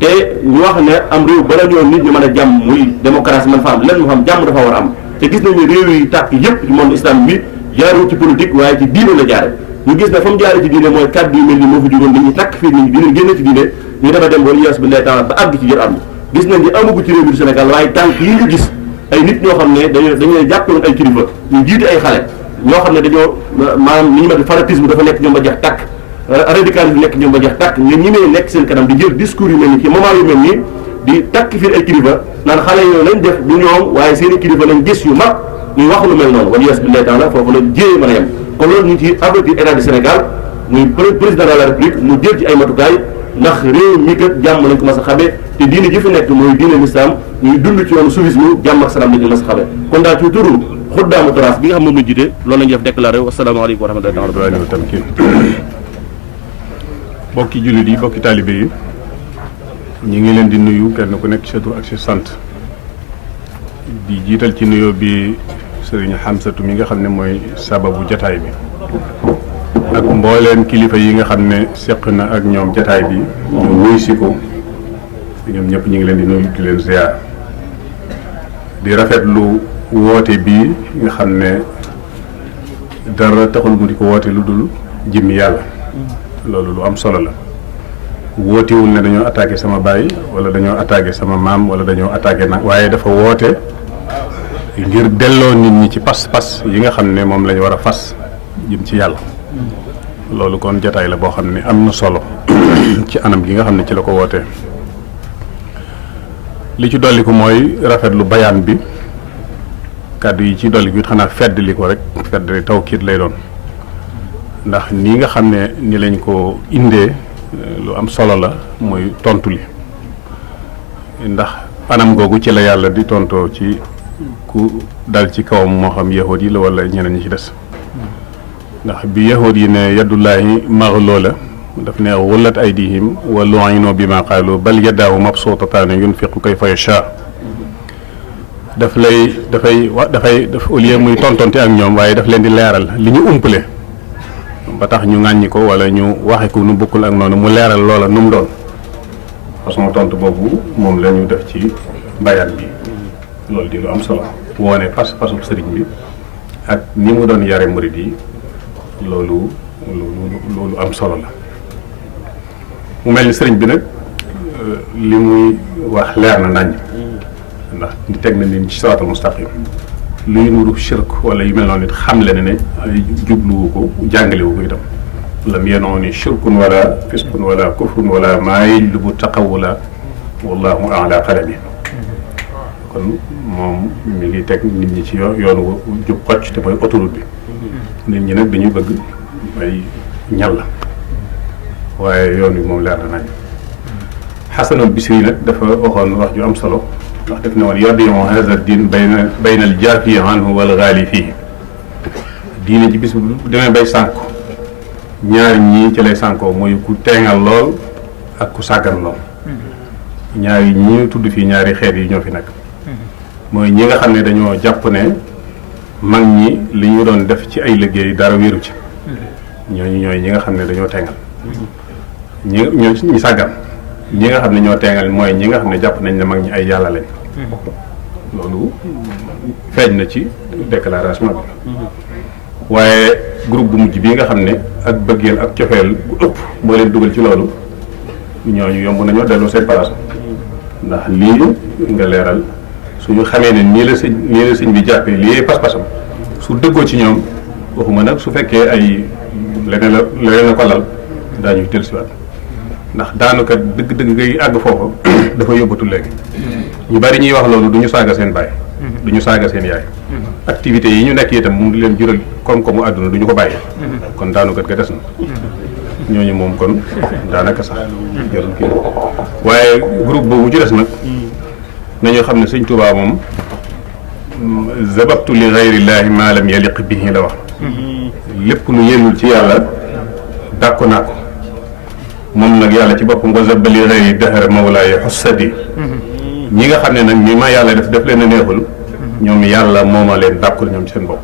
te ñu wax ne am réew bala ñoo nit ñu mën a jàmm muy démocratie man fa am lenn mu xam jàmm dafa war a am te gis nañu réew yi tàkk yëpp ci monde islam bi jaarul ci politique waaye ci diine la jaare ñu gis ne fa mu jaare ci diine mooy kàddu yu mel ni moo fa jugoon dañuy takk fii nit ñi dinañ génne ci diine ñu dema dem wala yas bi lay taala ba àgg ci jër am gis nañ ni amagu ci réew mi du Sénégal waaye tànk yi nga gis ay nit ñoo xam ne dañoo jàppoon ay kilifa ñu jiite ay xale ñoo xam ne dañoo maanaam li ñu ma fanatisme dafa nekk ñoom ba jeex tàkk radicalisme nekk ñoom ba jeex tàkk nga ñimee nekk seen kanam di jël discours yu mel ni ci moment yu mel nii di takk fii ay kilifa naan xale yooyu lañ def du ñoom waaye seen i kilifa lañ gis yu mag ñuy wax lu mel noonu wala yes billahi taala foofu la jéeye mën a yem kon loolu ñu ngi ci avertir état du Sénégal muy président de la République mu jël ci ay matukaay ndax réew mi kat jàmm lañ ko mas a xabe te diine ji fi nekk mooy diine l'islam ñuy dund ci yoonu soufisme jàmm ak salaam lañ ko mas a xabe kon daal ci turu xuddaamu taraas bi nga xam moom la jiite loolu la ñuy def déclaré wasalaamaaleykum wa rahmatullahi taala wa tamkin bokki jullit yi bokki taalibe yi ñi ngi leen di nuyu kenn ku nekk sa tur ak sa sant di jiital ci nuyoo bi sëriñ Xamsatu mi nga xam ne mooy sababu jataay bi ak mbooleen kilifa yi nga xam ne seq na ak ñoom jataay bi ñu wuy si ko ñoom ñëpp ñu ngi leen di nuyu di leen ziar di rafetlu woote bii nga xam ne dara taxul mu di ko woote lu dul jëmmi yàlla loolu lu am solo la wootewul ne dañoo attaqué sama baay wala dañoo attaqué sama maam wala dañoo attaqué nag waaye dafa woote ngir delloo nit ñi ci pas-pas yi nga xam ne moom lañu war a fas jëm ci yàlla loolu kon jataay la boo xam ne am na solo ci anam gi nga xam ne ci la ko wootee li ci dolli ko mooy rafetlu bayaan bi kàddu yi ci dolli ko it xanaa feddli ko rek feddli tawkiit lay doon ndax nii nga xam ne ni lañ ko indee lu am solo la mooy tontu li ndax anam googu ci la yàlla di tontoo ci ku dal ci kawam moo xam yahood yi la wala ñeneen ñi ci des ndax bi yahood yi ne yadullaahi maghloola daf ne xullat aydihim wa lu'inu bima qaalu bal yadaahu mabsuutataani yunfiqu kayfa yashaa daf au lieu muy tontonte ak ñoom waaye daf leen di leeral li ñu umpale ba tax ñu ŋàññi ko wala ñu waxe ko nu bokkul ak noonu mu leeral loola nu mu doon façon tontu boobu moom la ñu def ci bayaan bi loolu di lu am solo woone pas-pasu sëriñ bi ak ni mu doon yare murid yi loolu am solo la mu mel ni sëriñ bi nag li muy wax leer na nañ ndax di teg na nit ci siraatal mustaqim luy nuru shirk wala yu mel noonu it xam le ne jubluwu ko jàngalewu ko itam lam yenooni shirkun wala fiskun wala kufrun wala maa yajlubu taqawula wallahu ala qalami kon moom mi ngi teg nit ñi ci yoonu jub xocc te mooy autoroute bi nit ñi nag dañuy bëgg ay ñal la waaye yoon wi moom leer na nañ Xasanul Bisri nag dafa waxoon wax ju am solo ndax def ne woon yardion haza din bayna al jaafi anhu wal gaali fii diine ji bis bu demee bay sànku ñaar ñii ci lay sànkoo mooy ku teengal lool ak ku sàggan lool ñaari ñi tudd fii ñaari xeet yi ñoo fi nekk mooy ñi nga xam ne dañoo jàpp ne mag ñi li ñu doon def ci ay liggéey dara wéeru ci ñooñu ñooy ñi nga xam ne dañoo teengal ñi sàggan ñi nga xam ne ñoo teengal mooy ñi nga xam ne jàpp nañ ne mag ñi ay yàlla lañ loolu feeñ na ci déclaration bi waaye groupe bu mujj bii nga xam ne ak bëggeel ak cofeel bu ëpp moo leen dugal ci loolu ñooñu yomb nañoo delloo seen place ndax lii nga leeral suñu xamee ne nii la sëñ bi jàppee lii pas-pasam su dëggoo ci ñoom waxuma nag su fekkee ay leneen la ko lal daañuy dellusiwaat ndax daanaka dëgg-dëgg ngay àgg foofa dafa yóbbatul léegi ñu bari ñuy wax loolu du ñu saaga seen baay du ñu saaga seen yaay activités yi ñu nekk itam mu ngi leen jural koom-koomu àdduna du ñu ko bàyyi kon daanukat ga des na ñooñu moom kon daanaka sax jarul kii waaye groupe boobu ci des nag nañoo xam ne sëñ Tuubaa moom zababtu li gayrillaahi maa lam yaliq bihi la wax lépp lu yellul ci yàlla dàkku naa ko moom nag yàlla ci boppam wa zabba li gayri dahara mawlaaya xussadi ñi nga xam ne nag ñi ma yàlla def leen a neexul ñoom yàlla moo ma leen dàkkul ñoom seen bopp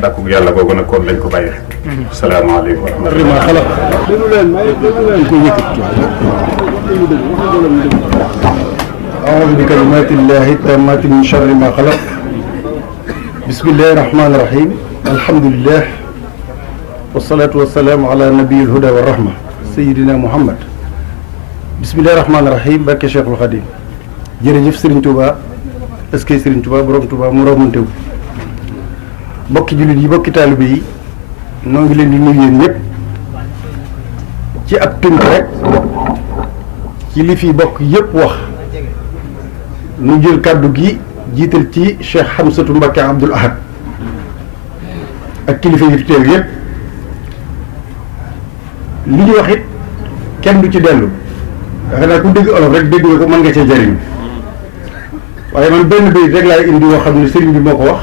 dàkku yàlla googu nag kon lañ ko bàyyee salaamaaleykum wa rahmatulah أعوذ بكلمات الله التامات من شر ما خلق بسم الله الرحمن الرحيم الحمد لله والصلاة والسلام على نبي الهدى والرحمة سيدنا محمد بسم الله الرحمن الرحيم barke Cheikhul Khadim jërëjëf Serigne Touba est-ce que Serigne Touba borom Touba mu romantewu bokki jullit yi bokki taalibe yi noo ngi leen di nuyu yéen ñëpp ci ab tënk rek ci li fi bokk yëpp wax nu jël kàddu gi jiital ci Cheikh Hamsatu Mbacké Abdoul Ahad ak kilifa yi fi teew yëpp li ñu wax it kenn du ci dellu dafa naa ku dégg olof rek dégg nga ko mën nga cee jariñ waaye man benn bayit rek laay indi woo xam ne sëriñ bi moo ko wax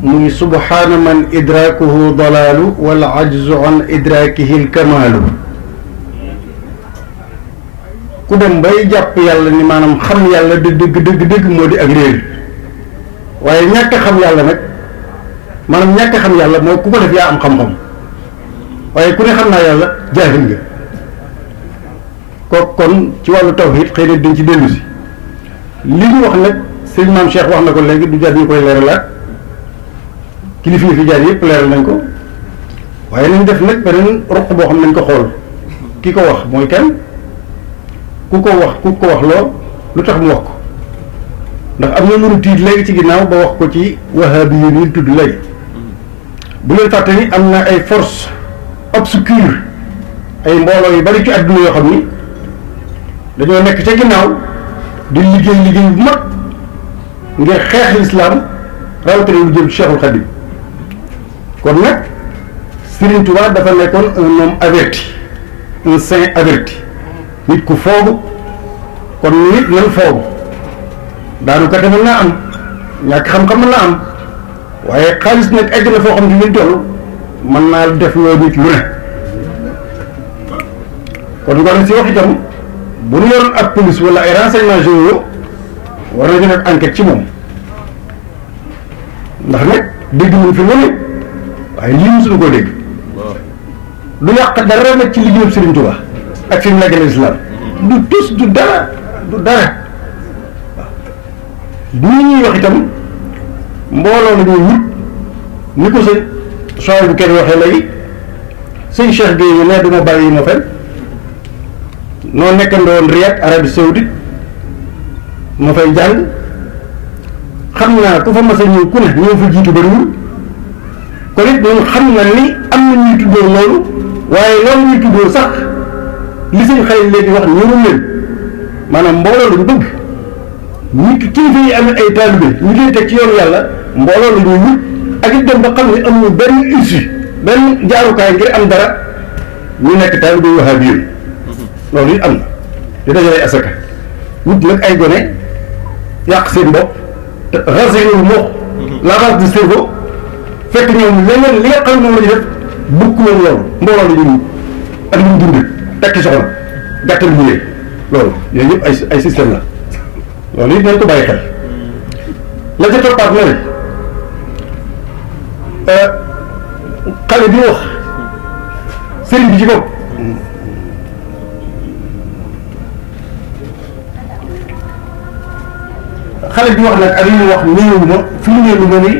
muy subhaana man idrakuhu dalaalu wal ajzu an idrakihi l kamaalu ku dem bay jàpp yàlla ni maanaam xam yàlla dëgg moo di ak réer waaye ñàkk xam yàlla nag maanaam ñàkk xam yàlla mooy ku ko def yaa am xam-xam waaye ku ne xam naa yàlla jaahil nga kooku kon ci wàllu tawhid xëy na dañ ci dellu si li ñu wax nag sëñ maam Cheikh wax na ko léegi du jar ñu koy leeralaat kilifa yi fi jaar yëpp leeral nañ ko waaye nañ def nag beneen roq boo xam nañ ko xool ki ko wax mooy kenn ku ko wax loo lu tax mu wax ko ndax am na lu mu tiit léegi ci ginnaaw ba wax ko ci wahabi yi tudd léegi bu leen fàtte ni am na ay force obscure ay mbooloo yu bari ci àdduna yoo xam ni dañoo nekk ca ginnaaw di liggéey bu mag ngir xeex lislaam rawatina lu jëm ci Cheikhul Khadim kon nag Serigne Touba dafa nekkoon un homme averti un saint averti nit ku foogu kon nit nan foogu daanu kat mën naa am ñàkk xam-xam mën naa am waaye xaalis nag egg na foo xam ne ñu toll mën naa def loo nit lu ne kon ngoon si wax itam bu ñu yoroon ak police wala ay renseignements généraux war nañu def enquête ci moom ndax nag dégg nañ fi lu ne waaye lii mosuñu koo dégg du yàq dara nag ci liggéeyam Serigne Touba ak fi mu nekkee islam du tus du dara waaw ñi ñuy wax itam mbooloo la ñuy wut ni ko sëñ sooy bu kenn waxee léegi sëñ Cheikh Gueye ne du ma bàyyi ma fen noo nekkandoon Riyad Arabie Saoudite ma fay jàng xam naa ku fa mas a ñëw ku ne ñoo fa jiitu bariwul kon it ñun xam na ni am na ñuy tuddoo loolu waaye loolu ñuy tuddoo sax li sëñ xale léegi wax ñëwul leen maanaam mbooloo lañu bëgg nit kilifa yi am ay taalibe ñu leen teg ci yoonu yàlla mbooloo la ñuy wut ak it dem ba xam ne amul benn issue benn jaarukaay ngir am dara ñu nekk taalibe wahabi yi loolu it am na di dajale asaka wut nag ay gone yàq seen bopp te rasénul moo lavage de cerveau fekk ñoom leneen li nga xam ne moom la ñu def bukk loolu loolu mbooloo la ñuy wut ak lu mu dund tekki soxna gàttal ñu ne loolu yooyu yëpp ay système la loolu it nañ ko bàyyi xel la ca toppaat na ne xale bi wax sëriñ bi ci bopp xale bi wax nag ak li ñu wax néewu ma fi ñu néewu ma ni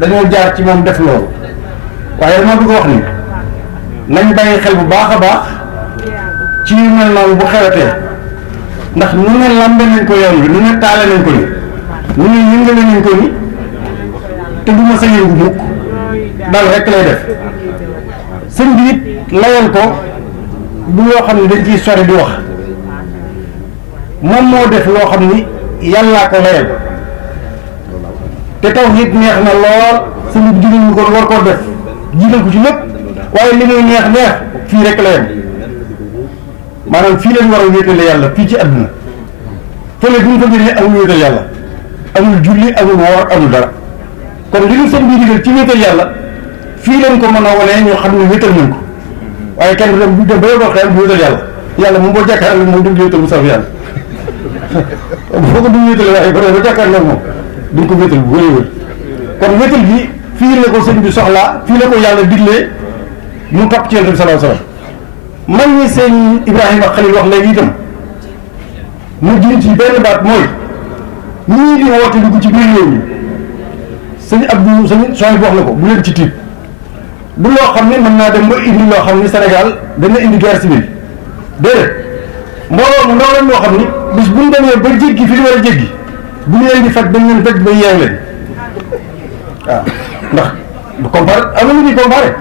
dañoo jaar ci moom def loolu waaye dama bëgg wax ni nañ bàyyi xel bu baax a baax ci yu mel noonu bu xewatee ndax nu ne lambe nañ ko yoon bi nu ne taale nañ ko ni nu ne yëngale nañ ko ni te du ma sa yëngu mukk daal rek lay def sëñ bi it layal ko du loo xam ne dañ ciy sori di wax moom moo def loo xam ni yàllaa ko layal te taw nit neex na lool sëñ bi digal ñu ko war koo def jiital ko ci lépp waaye li muy neex fii rek la yem maanaam fii lañ war a wéetale yàlla fii ci àdduna fële bu ñu fa jëlee amul wéetal yàlla amul julli amul woor amul dara kon li ñu sëñ bi digal ci wéetal yàlla fii lañ ko mën a wanee ñoo xam ne wéetal nañ ko waaye kenn du dem ba yóbbal xel bu wéetal yàlla moom boo jàkkaarloo moom duñ wéetal bu saf yàlla boo ko duñ wéetale waaye ba jàkkaarloo moom duñ ko wéetal bu wér kon wéetal gi fii la ko sëñ bi soxlaa fii la ko yàlla diglee mu topp ci Yonent bi sallallahu alayhi wasallam man ñi sëñ Ibrahima Khalil wax léegi itam mu jëm ci benn baat mooy ñii di woote dugg ci biir réew mi sëñ Abdou sëñ Sonia wax na ko bu leen ci tiit du loo xam ne mën naa dem ba indi loo xam ne Sénégal dana indi guerre civile déedéet mbooloo mu ndaw leen moo xam ni bis bu ñu demee ba jéggi fi ñu war a jéggi bu ñu leen di faj dañ leen faj ba yeew leen waaw ndax du comparé am na lu ñuy comparé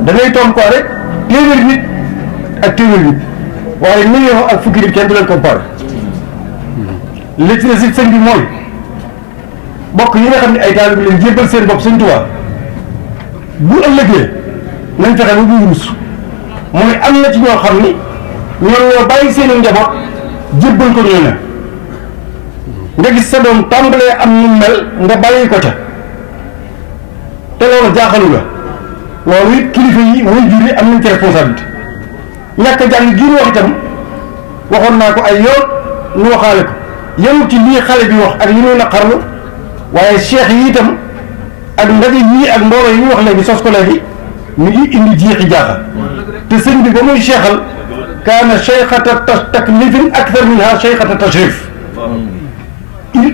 da ngay toog quoi rek téeméer nit ak téeméer nit waaye million ak fukki nit kenn du leen comparé li ci des it sëñ bi mooy bokk yi nga xam ne ay taal bi leen jébbal seen bopp sëñ Tuubaa bu ëllëgee nañ fexe ba bu rus mooy am na ci ñoo xam ni ñoom ñoo bàyyi seen njaboot jébbal ko ñoo ne nga gis sa doom tàmbalee am nu mel nga bàyyi ko ca te loolu jaaxalu la loolu it kilifa yi way jur yi am nañ ci responsabilité ñàkk a jàng gi ñu wax itam waxoon naa ko ay yoon ñu waxaale ko yemul ci lii xale bi wax ak li muy naqarlu waaye cheikh yi itam ak ndaje yii ak mbooloo yi ñu wax léegi sos ko léegi mi ngi indi jiixi jaaxa te sëñ bi ba muy cheikhal kaana cheikhata taklifin akthar minha cheikhata tashrif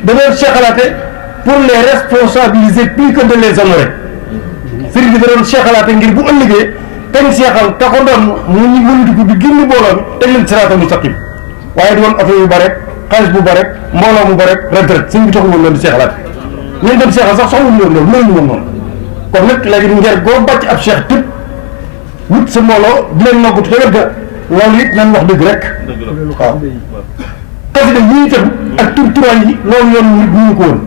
da doon seexalaate pour les responsabiliser plus que de les honorer sëriñ bi da doon seexalaate ngir bu ëllëgee kañ seexal te ko doon mu ñu wëlutiku di génn mbooloo mi teg leen siraatal mustaqim waaye di woon oto yu bare xaalis bu bare mbooloo mu bare retraite sëriñ bi taxul woon loolu di seexalaate ñun dem seexal sax soxluñu woon loolu mënuñu woon noonu kon nag léegi ngeen goo bàcc ab seex tëb wut sa mbooloo di leen noggatu te wet ga loolu it nañ wax dëgg rek waaw xasida yi itam ak turaan yi loolu yoon nit ñu ko woon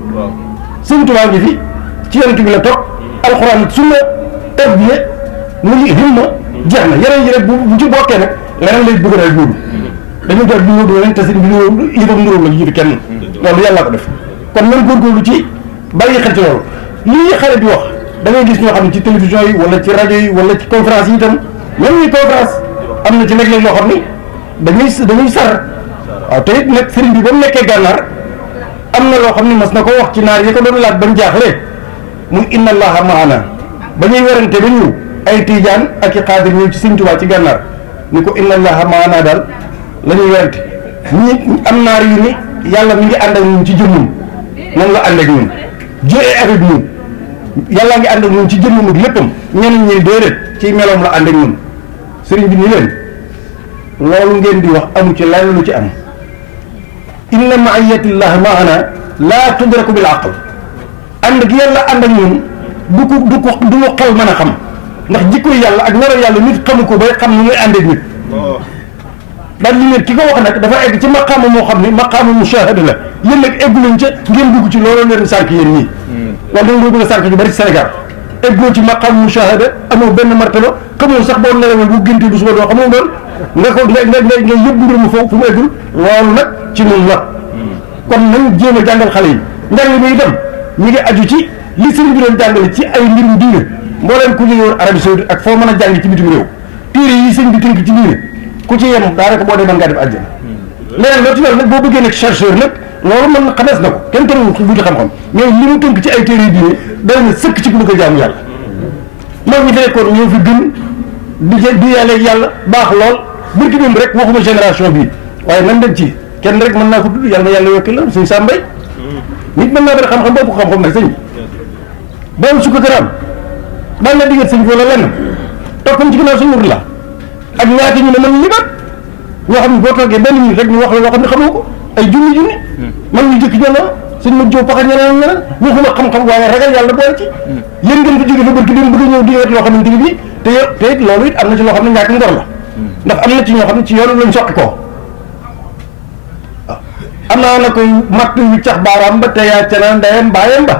sëñ Tuubaa gi fi ci yonent bi la toog alxuraan sunna tarbiya mu ngi himma jeex na yeneen yi rek bu ci bokkee nag leneen lay bëgg a jóodu dañu jot bi ñëw leen te sëñ bi ñëw yëfam nuróom la jiitu kenn loolu yàlla ko def kon nan góorgóorlu ci bàyyi xel ci loolu lii xale bi wax da ngay gis ñoo xam ne ci télévision yi wala ci rajo yi wala ci conférence yi itam même ñuy conférence am na ci léeg-léeg loo xam ni dañuy sar waaw te it nag sëriñ bi ba mu nekkee gànnaar am na loo xam ni mas na ko wax ci naar yi ko doon laaj bañ jaaxle muy inna allaha maana ba ñuy werante ba ñëw ay tiijaan ak i xaadir ñëw ci sëriñ Tuubaa ci gànnaar ni ko inna allaha maana daal la ñuy werante ñi am naar yu ni yàlla mi ngi ànd ak ñun ci jëmmum moom la ànd ak ñun Dieu est avec nous yàllaa ngi ànd ak ñun ci jëmmum ak léppam ñeneen ñi déedéet ci meloom la ànd ak ñun sëriñ bi ni leen loolu ngeen di wax amu ci lenn lu ci am inna ma'iyyatillahi ma'ana laa tudraku bil aql ànd gi yàlla ànd ak ñun du lu xel mën a xam ndax jikko yàlla ak melo yàlla nit xamu ko bay xam ni muy ànd ak nit daal li ngeen ki ko wax nag dafa egg ci maqaama moo xam ni maqaama mushahada la yéen nag eggu leen ca ngeen dugg ci loolu leen sànq yéen ñii wala da nga bëgg a sànq ñu bari ci Sénégal eggoo ci maqaama mushahada amoo benn martaba xamoo sax boo nelawee bu génte du suba doo xamoo loolu nga yóbbu mbir mu foofu fu mu eggul loolu nag ci ñun la kon nañ jéem a jàngal xale yi njàng mi itam ñi ngi aju ci li sëriñ bi doon jàngale ci ay mbirum diine mbooleem ku jóge woon Arabie Saoudite ak foo mën a jàng ci bitim réew téere yi sëñ bi tënk ci diine ku ci yem daanaka boo dee mën ngaa def àjjana leneen loo ci loolu nag boo bëggee nekk chercheur nag loolu mën xamees na ko kenn tënul bu ci xam-xam mais li mu tënk ci ay téere yi diine day na sëkk ci ku bëgg a jaamu yàlla mag ñi fi nekkoon ñoo fi gën di yàlla yàlla baax lool burki bim rek waxuma génération bii waaye nan dem ci kenn rek mën naa ko tudd yàlla na yàlla yokki la suñ sàmbay nit mën naa bëri xam-xam boobu xam-xam nag sëñ boobu su ko gëraam daan na diggat sëñ bi wala lenn toppam ci ginnaaw suñ wut la ak ñaati ñu ne mën libat ñoo xam ne boo toogee benn minute rek ñu wax la loo xam ne xamoo ko ay junni man ñu jëkk ñoo noonu suñ ma jóg paxa ñeneen waxuma xam-xam waaye ragal yàlla boole ci yéen ngeen fi jóge fa barki dem bëgg ñëw di wet loo xamante ni bii te it loolu it am na ci loo xam ne ñàkk ngor la ndax am na ci ñoo xam ne ci yoonu lañ soqi koo waaw am naa na koy matt yu cax baaraam ba te yaa canaan ndeyam baayam ba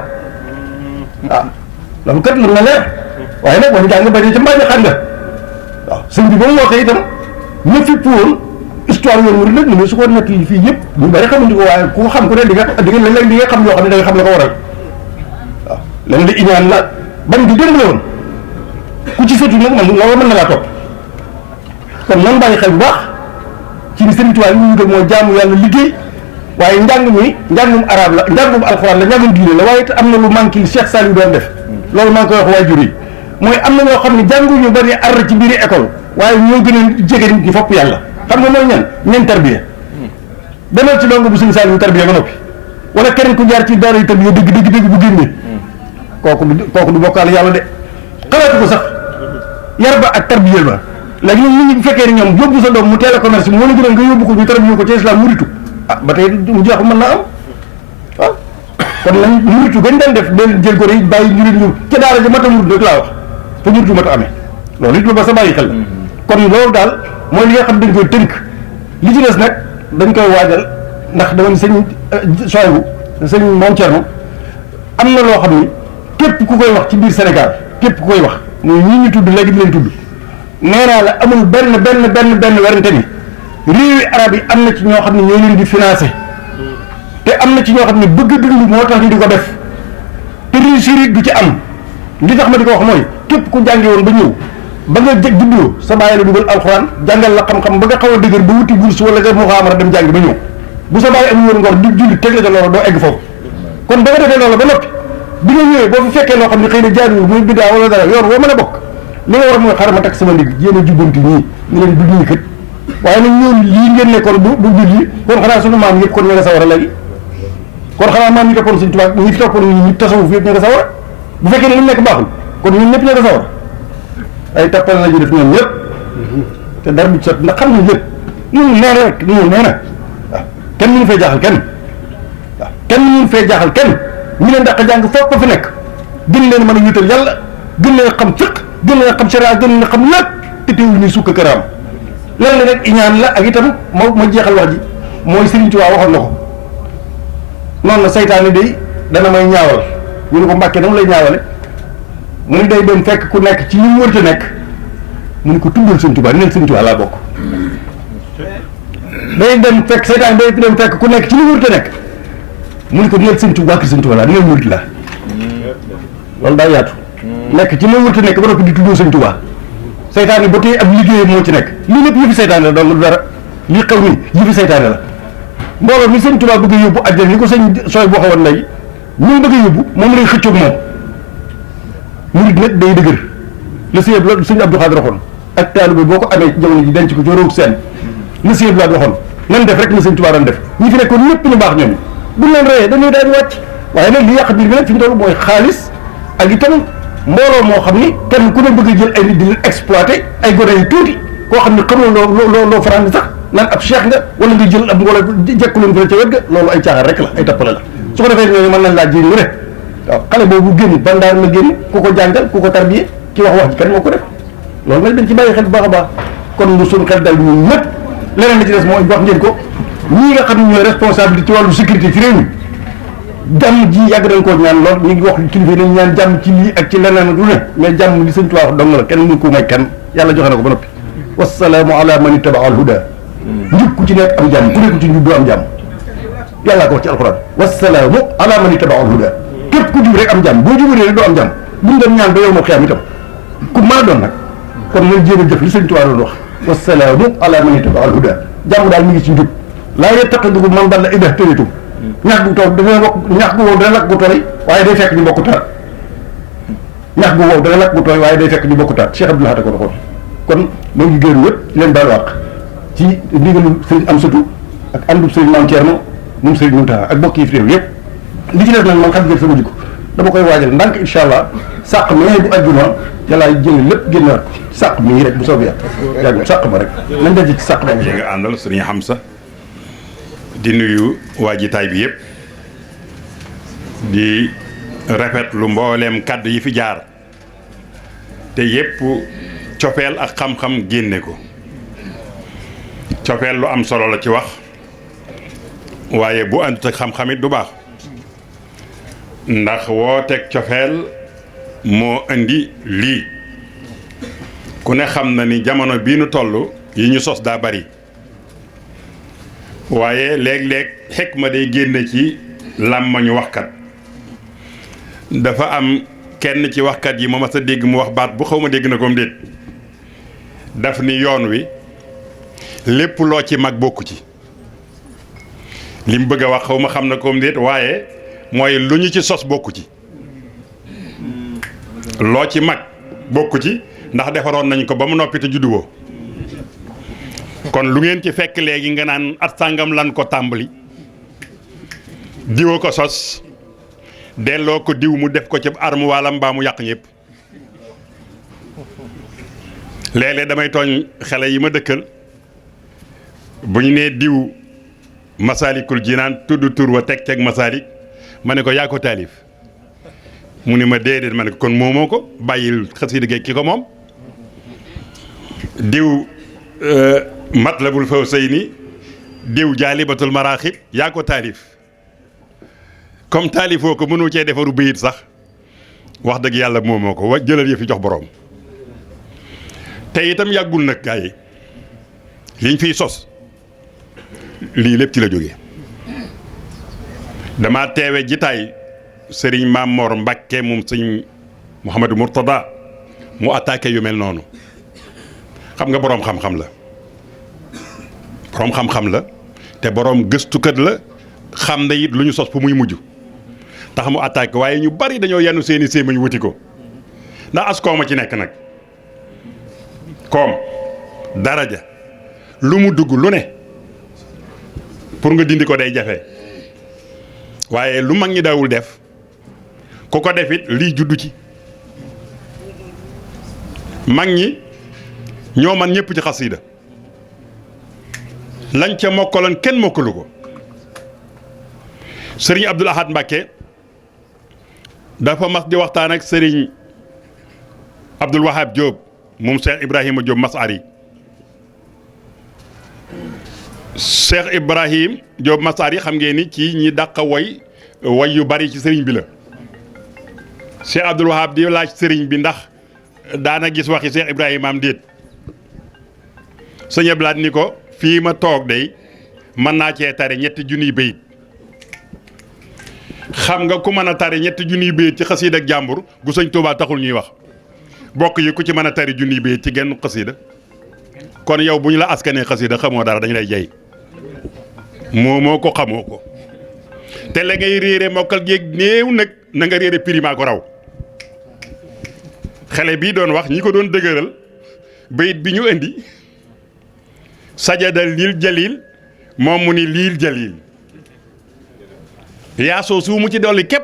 waaw loolu kat lu na leer waaye nag wan jàng bañ ca mbàññi xam nga waaw sëñ bi ba mu wootee itam ñu fi woon histoire yoon murid nag ni su ko nekk fii yëpp ñu bëri xamuñu ko waaye ku xam ku ne di nga léeg-léeg di nga xam yoo xam ne da nga xam la ko waral waaw len di iñaan la bañ di démbale woon ku ci sëtu nag man loolu mën na laa topp kon nan bàyyi xel bu baax ci ni Sëriñ Tuubaa li ñu wutal moo jaamu yàlla liggéey waaye njàng mi njàngum arab la njàngum alxuraan la njàngum diine la waaye it am na lu manqué li Cheikh Saliou doon def loolu maa ngi koy wax waajur yi mooy am na ñoo xam ne jànguñu bari ar ci biir école waaye ñoo gën a jege nit ñi fopp yàlla xam nga mooy ñan tarbiya demal ci dongo bu Sëriñ Saliou tarbiya ba noppi wala keneen ku jaar ci daara yi tarbiya dëgg bu génnee kooku du bokkaal yàlla de xalaatu ko sax yar ba ak tarbiya ba léegi nag nit ñi bu fekkee ne ñoom yóbbu sa doom mu teel a commerce moo la gënal nga yóbbu ko ñu tarbiya ko ci islam muritu ba tey mu jeex mën naa am waaw kon nañ muritu gañ daan def benn jël ko rek bàyyi njuriñ ñu ca daara ja mata murit rek laa wax fa muritu mata amee loolu it lu ba sa bàyyi xel la kon loolu daal mooy li nga xam dañ koy tënk li ci des nag dañ koy waajal ndax dama ni sëñ Soybu sëñ Moom Cerno am na loo xam ni képp ku koy wax ci biir Sénégal képp ku koy wax muy ñii ñu tudd léegi di leen tudd nee naa la amul benn werante ni réewi arab yi am na ci ñoo xam ne ñoo leen di financé te am na ci ñoo xam ne bëgg dund moo tax ñu di ko def te réussir du ci am li tax ma di ko wax mooy képp ku jànge woon ba ñëw ba nga juddoo sa bàyyi la dugal alxuraan jàngal la xam-xam ba nga xaw a dëgër ba wuti bourse wala nga muxaamara dem jàngi ba ñëw bu sa bàyyi amul woon ngor di julli teg la ca loolu doo egg foofu kon ba nga defee loolu ba noppi bi nga ñëwee boo fi fekkee loo xam ne xëy na jaaduwul muy biddaa wala dara yoon woo mën a bokk li nga war mooy xaaral ma teg sama ndig jéem a jubbanti ñii ñu leen du ñii kët waaye nag ñoom lii ngeen nekkoon du julli kon xanaa sunu maam yëpp kon ña nga sawar a léegi kon xanaa maam ñi toppoon Sëñ Tuubaa ñi fi toppoon ñu tasawuf yëpp ña nga sawar bu fekkee ne li mu nekk baaxul kon ñun ñëpp ña nga sawar ay tappale la ñu def ñoom ñëpp te dara du sot ndax xam nañ lépp ñun nee na rek ñun nee na waaw kenn mënu fee jaaxal kenn waaw kenn mënu fee jaaxal kenn ñu leen dàq jàng foofu ba fi nekk gën leen mën a wéetal yàlla gën leen xam fiq gën leen xam sharia gën leen xam lépp te teewul ñuy sukk këraam lenn rek iñaan la ak itam moo jeexal wax ji mooy Sëriñ Tuubaa waxoon na ko noonu la saytaane day dana may ñaawal ñu ne ko Mbàkke dama lay ñaawale mu ni day dem fekk ku nekk ci ñu wërta nekk mu ni ko tuddal Sëriñ Tuubaa neen Sëriñ Tuubaa laa bokk day dem fekk saytaane day dem fekk ku nekk ci ñu wërta nekk mu ni ko neel Sëriñ Tuubaa Sëriñ Tuubaa laa neel murit laa loolu daa yaatu nekk ci ñu wërta nekk ba noppi di tuddoo Sëriñ Tuubaa saytaane ba tey ab liggéeyam moo ci nekk lii lépp yëfi saytaane la doon lu dara lii xew nii yëfi saytaane la mbooloo mi Sëñ Tuubaa bëgg a yóbbu àjjana yi ko sëñ sooy boo xawoon léegi ñu bëgg a yóbbu moom lay xëccoog moom murid nag day dëgër la sëñ la sëñ Abdou Khadre waxoon ak taalibe boo ko amee jamono ji denc ko ci roog seen la sëñ Abdou waxoon nan def rek na Sëñ Tuubaa doon def ñi fi nekkoon ñëpp ñu baax ñoom buñ leen reyee dañuy daal di wàcc waaye nag li yàq biir bi nag fi ñu toll mooy xaalis ak itam mbooloo moo xam ni kenn ku ne bëgg a jël ay nit di leen exploité ay gone yu tuuti koo xam ne xamoo loo faraan sax naan ab cheikh nga wala nga jël ab mbooloo jekku leen fa ca wet ga loolu ay caaxaan rek la ay tappale la su ko defee ñooñu mën nañ laa jiiñ lu ne waaw xale boobu génn bandaar la génn ku ko jàngal ku ko tarbiye ki wax ji kan moo ko def loolu nag dañ ci bàyyi xel bu baax a baax kon lu suñu xel dal ñun ñëpp leneen la ci des mooy wax ngeen ko ñii nga xam ne ñooy responsabilité ci wàllu sécurité ci réew mi jàmm ji yàgg dañ koo ñaan lool ñu ngi wax kilifa nañ ñaan jàmm ci lii ak ci leneen du ne mais jàmm li Sëñ Tuubaa wax dong la kenn mënu ko may kenn yàlla joxe na ko ba noppi wasalaamu ala man ittaba al huda njub ku ci nekk am jàmm ku nekk ci njub doo am jàmm yàllaa ko wax ci alxuraan wasalaamu ala man ittaba al huda képp ku jub rek am jàmm boo jubee rek doo am jàmm buñ doon ñaan ba yow moo xiyam itam ku mën a doon nag kon nañ jéem a jëf li Sëñ Tuubaa doon wax wasalaamu ala man ittaba al huda jàmm daal mi ngi ci njub laa yattaxidu man dalla idaa htadaytum ñax gu taw dana wax ñax gu wow dana lakk gu tooy waaye day fekk ñu bokk taat ñax gu wow dana lakk gu tooy waaye day fekk ñu bokk taat Cheikh Abdou Lahad ko waxoon kon moo ngi gërëm ñëpp ci leen baalu àq ci ndigalu Sëriñ Amsatu ak àndub Sëriñ Maam Thierno moom Sëriñ Mountakha ak bokk yi fi réew yëpp li ci def nag man xam ngeen sama jikko dama koy waajal ndànk incha allah sàq mi bu àjjuma ca laay jële lépp génnaat sàq mii rek bu soobee yàlla sàq ma rek nañ denc ci sàq ma nga àndal Sëriñ Hamsa di nuyu waa jitaay bi yëpp di rafetlu mbooleem kàddu yi fi jaar te yëpp cofeel ak xam-xam génne ko cofeel lu am solo la ci wax waaye bu àndut ak xam-xam it du baax ndax wooteeg cofeel moo indi lii ku ne xam na ni jamono bii nu toll yi ñu sos daa bari waaye léeg-léeg xikma day génne ci làmmañu waxkat dafa am kenn ci waxkat yi ma mas a dégg mu wax baat bu xaw ma dégg na ko déet daf ni yoon wi lépp loo ci mag bokku ci li mu bëgg a wax xaw ma xam na ko déet waaye mooy lu ñu ci sos bokku ci loo ci mag bokku ci ndax defaroon nañ ko ba mu noppi te judduwoo kon lu ngeen ci fekk léegi nga naan at sàngam lan ko tàmbali diwa ko sos delloo ko diw mu def ko ci armuwaalam mbaa mu yàq ñëpp léeg-léeg damay tooñ xale yi ma dëkkal bu ñu nee diw Masaalikul Jinaan tudd tur wa teg ceeg Masaalik ma ne ko yaa ko taalif mu ne ma déedéet ma ne ko kon moomoo ko bàyyil xasida gi ki ko moom diw Matlabul Fawzayni diw Jaalibatul Maraaxib yaa ko taalif comme taalifoo ko mënu cee defaru bayit sax wax dëgg yàlla moomoo ko wa jëlal yëfi jox boroom te itam yàggul nag gaa yi liñ fiy sos lii lépp ci la jógee dama teewe jitaay sëriñ Maam Mor Mbàkke moom sëñ Mouhamadou Mourtada mu attaqué yu mel noonu xam nga boroom xam-xam la boroom xam-xam la te boroom gëstukat la xam na it lu ñu sos fu muy mujj tax mu attaqué waaye ñu bari dañoo yanu seeni séemañ wuti ko ndax as kooma ci nekk nag koom daraja lu mu dugg lu ne pour nga dindi ko day jafe waaye lu mag ñi daawul def ku ko def it lii juddu ci mag ñi ñoo man ñëpp ci xasida lañ ca mokkaloon kenn mokkalu ko sëriñ Abdul Ahad Mbàkke dafa mas di waxtaan ak sëriñ Abdul Wahab Diop moom Cheikh Ibrahima Diop Masari Cheikh Ibrahim Diop Masari xam ngeen ni ci ñi dàq way yu bari ci sëriñ bi la Cheikh Abdul Wahab di laaj sëriñ bi ndax daana gis waxi Cheikh Ibrahima am déet sëñ Ablaat ni ko fii ma toog day mën naa cee tare ñetti junniy bayit xam nga ku mën a tare ñetti junniy bayit ci xasiida ak jàmbur gu sëñ Tuubaa taxul ñuy wax bokk yi ku ci mën a tare junniy bayit ci genn xasiida kon yow bu ñu la askanee xasiida xamoo dara dañu lay jey moo ko xamoo ko te la ngay réere mokkal géeg néew nag na nga réere prima ko raw xale bii doon wax ñi ko doon dëgëral bayit bi ñu indi sajada lil jalil moom mu ni liil jalil yaasoo su mu ci dolli képp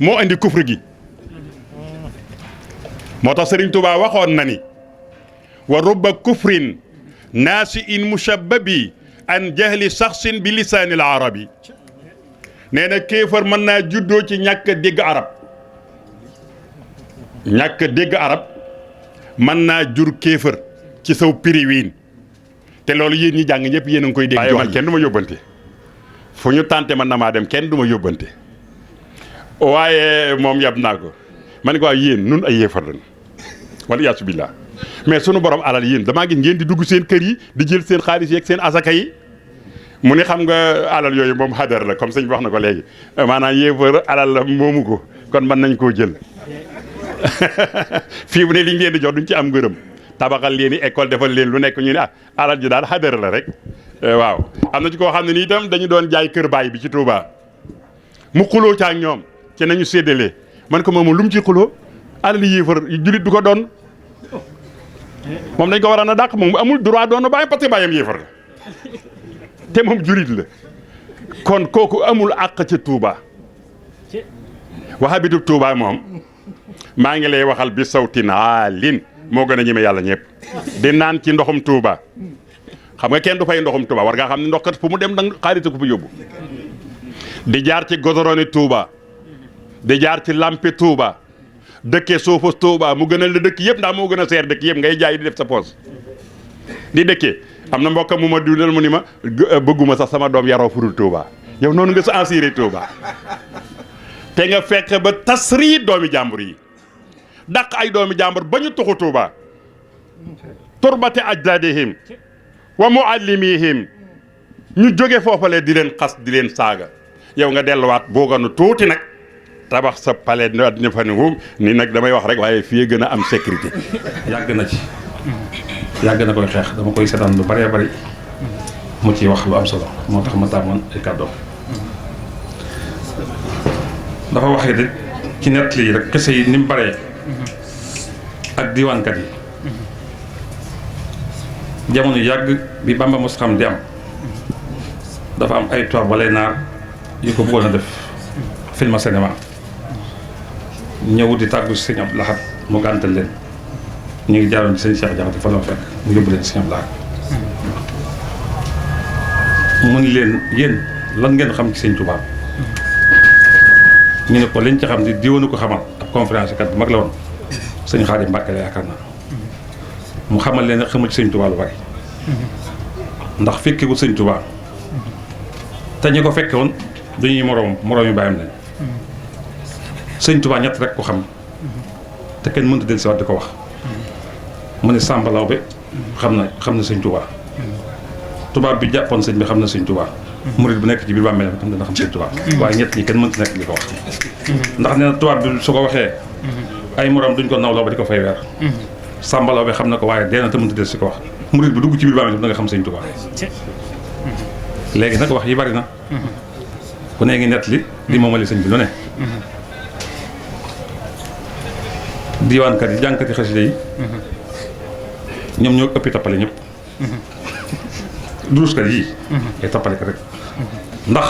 moo indi kufr gi moo tax Sëriñ Tuubaa waxoon na ni wa rubba kufrin naasi in mushabbabi an jahli saxsin bi lisaanil arabi nee na kéefar mën naa juddoo ci ñàkk dégg arab ñàkk dégg arab mën naa jur kéefar ci saw piriwiin te loolu yéen ñi jàng ñëpp yéen a ngi koy dégg. waaye man kenn du ma yóbbante fu ñu tànte man na maa dem kenn du ma yóbbante waaye moom yab naa ko ma ne ko waaye yéen nun ay yéefar lañ wala yaasu billah mais sunu borom alal yéen damaa gis ngeen di dugg seen kër yi di jël seen xaalis yeeg seen asaka yi mu ni xam nga alal yooyu moom xadar la comme sëñ bi wax na ko léegi maanaam yéefar alal la moomu ko kon mën nañ koo jël fii bu ne li ñu leen di jox duñ ci am ngërëm tabaxal leen i école defal leen lu nekk ñu ne alal ji daal xadar la rek waaw am na ci koo xam ne nii itam dañu doon jaay kër baay bi ci Touba mu xuloo ca ak ñoom ci nañu séddalee man ko moom lu mu ci xuloo alal yéefar julit du ko doon moom dañ ko war a na dàq moom amul droit doon bàyyi parce que bàyyam yéefar la te moom julit la kon kooku amul àq ca Touba waxa bitub Touba moom maa ngi lay waxal bi sawtin aalin moo gën a ñeme yàlla ñëpp di naan ci ndoxum Touba xam nga kenn du fay ndoxum Touba war ngaa xam ne ndox kat fu mu dem dang xaarita ko fa yóbbu di jaar ci godoroni Touba di jaar ci lampi Touba dëkkee suufu Touba mu gënal la dëkk yëpp ndax moo gën a seer dëkk yëpp ngay jaay di def sa poos di dëkkee am na mbokk mu ma dundal mu ni ma bëgguma sax sama doom yaroo furul Touba yow noonu nga sa assuré Touba te nga fekk ba tasri doomi jàmbur yi dàq ay doomi jàmbur ba ñu tuxu Touba turbati ajdadihim wa muallimihim ñu jóge foofale di leen xas di leen saaga yow nga delluwaat booganu tuuti nag tabax sa palais ñu fa ni nag damay wax rek waaye fii gën a am sécurité. yàgg na ci yàgg na koy xeex dama koy seetaan lu bëree bëri mu ciy wax lu am solo moo tax ma tàmmoon ay kàddoom dafa waxee de ci nett lii rek kese yi ni mu bëree ak diwaankat yi jamono yàgg bi Bamba mos xam di am dafa am ay tubaab wala naar yu ko bëggoon a def film cinéma ñëw di tàggu si sëñ Abdou Lahad mu gàntal leen ñu ngi jaaroon ci sëñ Cheikh Jaxate fa la fekk mu yóbbu leen sëñ Abdou Lahad mu ni leen yéen lan ngeen xam ci sëñ Tuubaa ñu ne ko liñ ci xam di diwoonu ko xamal ab conférence kat bu mag la woon sëñ Xaadim Mbàkke la yaakaar naa mu xamal leen xamul ci sëñ Tuubaa lu bari ndax fekkewul sëñ Tuubaa te ñi ko fekke woon duñuy moroom yi bàyyam leen sëñ Tuubaa ñett rek ko xam te kenn mënta del si waat di ko wax mu ne Sàmba Lawbe xam na sëñ Tuubaa tubaab bi jàppoon sëñ bi xam na sëñ Tuubaa murit bu nekk ci biir bàmmeelam xam dana xam sëñ Tuubaa waaye ñett ñi kenn mënta nekk di ko wax ndax nee na tubaab bi su ko waxee ay moroom duñ ko nawloo ba di ko fay weer Sàmba Lawbe xam na ko waaye dee na te mënta del si ko wax murit bu dugg ci biir bàmmeelam da nga xam sëñ Tuubaa léegi nag wax yi bari na ku ne ngi nett li di moomali sëñ bi lu ne diwaankat yi jànkati xasida yi ñoom ñoo ëppi tappale ñëpp duruskat yi ay tappale ko rek ndax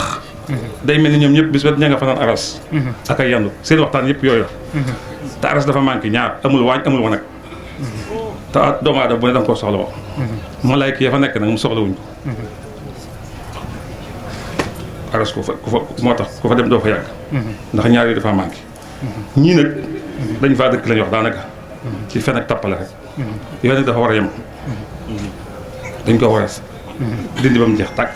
day mel ni ñoom ñëpp bis ba ña nga fanaan aras ak ay yandu seen waxtaan yëpp yooyu la te aras dafa manqué ñaar amul waañ amul wanag te doomu aadama bu ne da nga koo soxla woo malaayka ya fa nekk nag mu soxla wuñ ko aras ku fa moo tax ku fa dem doo fa yàgg ndax ñaar yi dafa manqué ñii nag dañ faa dëkk lañuy wax daanaka ci fen ak tappale rek yooyu nag dafa war a yem dañ ko war a dindi ba mu jeex tàkk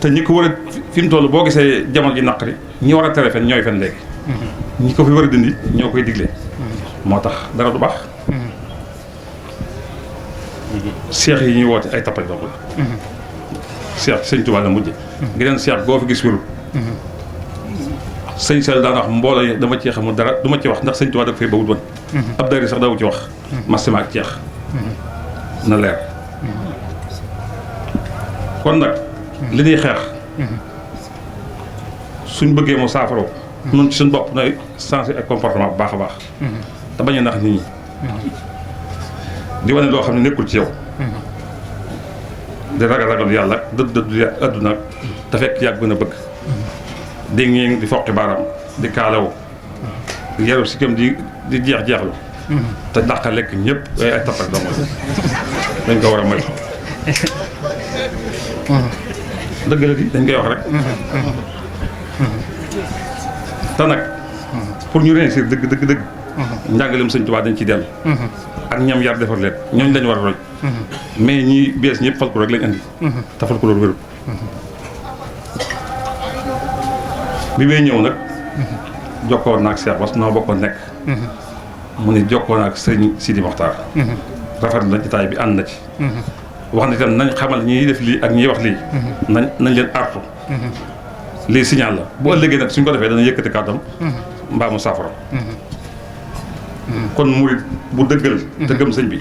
te ñi ko war a fi mu toll boo gisee jamono ji naqari ñi war a tere fen ñooy fen léegi ñi ko fi war a dindi ñoo koy digle moo tax dara du baax seex yi ñuy woote ay tappale donc la seex sëñ Tuubaa la mujj geneen seex goo fi gis wérul sëñ Sall daan wax mbooloo yi dama cee xamul dara du ma ci wax ndax sëñ Tuubaa da ko fay bawut woon ab dari sax dawu ci wax masima ak ceex na leer kon nag li ñuy xeex suñ bëggee mu saafaroo nun ci suñ bopp nay changé ak comportement bu baax a baax te bañ a nax nit ñi di wane loo xam ne nekkul ci yow di ragal yàlla dëddu adduna te fekk yàgg gën a bëgg di ngeen di foqi baaraam di kaalawu di yaru si kam di jeexlu te dàqa lekk ñëpp ay tappak doomu dañ ko war a moytu dëgg la di dañ koy wax rek te nag pour ñu réussir dëgg njàngaleem sëñ Tuubaa dañ ci dellu ak ñam yar defar leen ñooñu lañu war a roy mais ñi bees ñëpp fal ko rek lañ andi te fal ko loolu wérul bi may ñëw nag jokkoon naag Cheikh Bass noo bokkoon nekk mu ne jokkoon naag sëñ Sidi Mokhtar rafet na jotaay bi ànd na ci wax na itam nañ xamal ñiy def lii ak ñiy wax lii nañ leen artu lii signal la bu ëllëgee nag suñ ko defee dana yëkkati kàddam mbaa mu saafara kon murit bu dëggal te gëm sëñ bi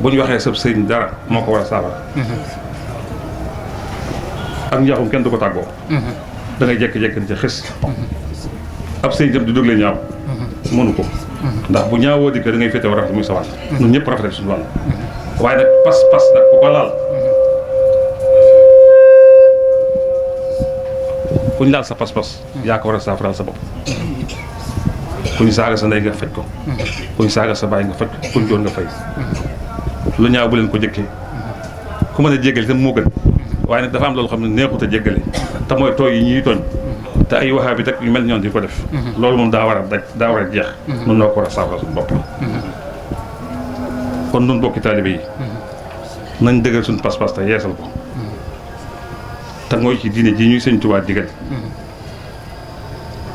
bu ñu waxee sëb sëñ dara moo ko war a saafara ak njaaxum kenn du ko tàggoo da ngay jékki-jékki di ca xis ab sëñ itam di déglee ñaaw mënu ko ndax bu ñaawoo di ko da ngay féete war a rafet muy sa wàll ñun ñëpp rafetal suñu wàll waaye nag pas nag ku ko laal ku ñu laal sa pas-pas yaa ko war a saafaraal sa bopp ku ñu saaga sa ndey nga faj ko ku ñu saaga sa baay nga faj ko ku ñu joon nga fay lu ñaaw bu leen ko jëkkee ku mën a jéggale itam moo gën waaye nag dafa am loolu xam ne neexut a jéggale te mooy tooy yi ñuy tooñ te ay waxaa bi tak yu mel ñoon di ko def loolu moom daa war a daj daa war a jeex nun noo ko war a saafara suñu bopp kon nun bokki taalibe yi nañ dëggal suñu pas-pas te yeesal ko te mooy ci diine ji ñuy sëñ Tuubaa digal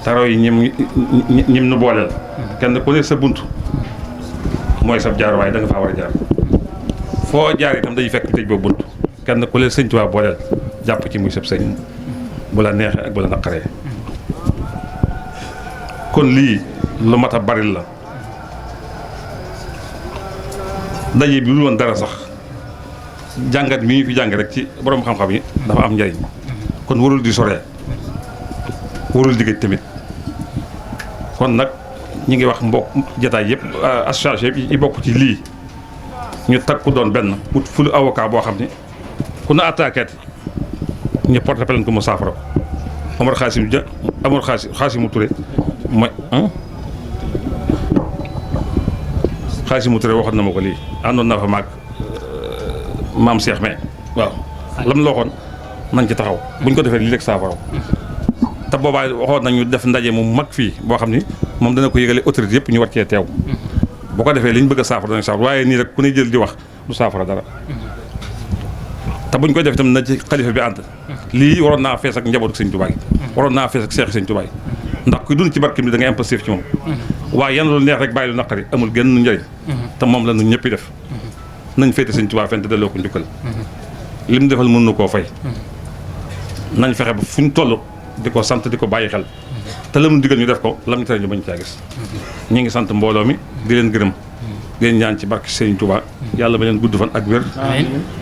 taro yi ñim nu booleel kenn ku ne sa bunt mooy sab jaar waaye da nga faa war a jaar foo jaar itam dañuy fekk tëj boobu bunt kenn ku leen sëñ Tuubaa booleel jàpp ci muy sab sëñ bu la neexee ak bu la naqaree kon lii lu mat a bari la daje bi lu woon dara sax jàngat mi ñu fi jàng rek ci borom xam-xam yi dafa am njariñ kon warul di soree warul di gëj tamit kon nag ñi ngi wax mbokk jataay yëpp association yëpp yi bokk ci lii ñu takku doon benn ut fulu avocat boo xam ni ku na attaqué ñu porte plainte ko mu saafara Omar Xaasimu Touré mooy Xaasimu Touré waxoon na ma ko lii àndoon naa fa maag maam Cheikh mais waaw lam la waxoon nañ ci taxaw buñ ko defee lii rek saafara te boobaa waxoon nañu def ndaje mu mag fii boo xam ni moom dana ko yëgale autorité yëpp ñu war cee teew boo ko defee li ñu bëgg a saafara danañ saafara waaye nii rek ku ne jël di wax du saafara dara te buñ koy def itam na ci xalifa bi ànd lii waroon naa fees ak njabootu sëñ Tuubaa gi waroon naa fees ak seex sëñ Tuubaa gi ndax kuy dund ci barkeem bi da ngay am passif ci moom waaye yan lu neex rek bàyyi lu naqari amul genn njëriñ te moom la ñun ñëpp def nañ féete sëñ Tuubaa fent delloo ko njukkal li mu defal mën na koo fay nañ fexe ba fu ñu toll di ko sant di ko bàyyi xel te la mu digal ñu def ko lam ñu tere ñu bañ caa gis ñi ngi sant mbooloo mi di leen gërëm di leen ñaan ci barke Sëriñ Tuubaa yàlla ba leen gudd fan ak wér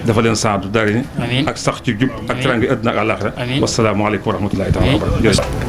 dafa leen saadu dari ak sax ci jub ak teraanga àddina ak àllaaxira wassalaamu aleykum wa rahmatullaahi taala wa barakaatuh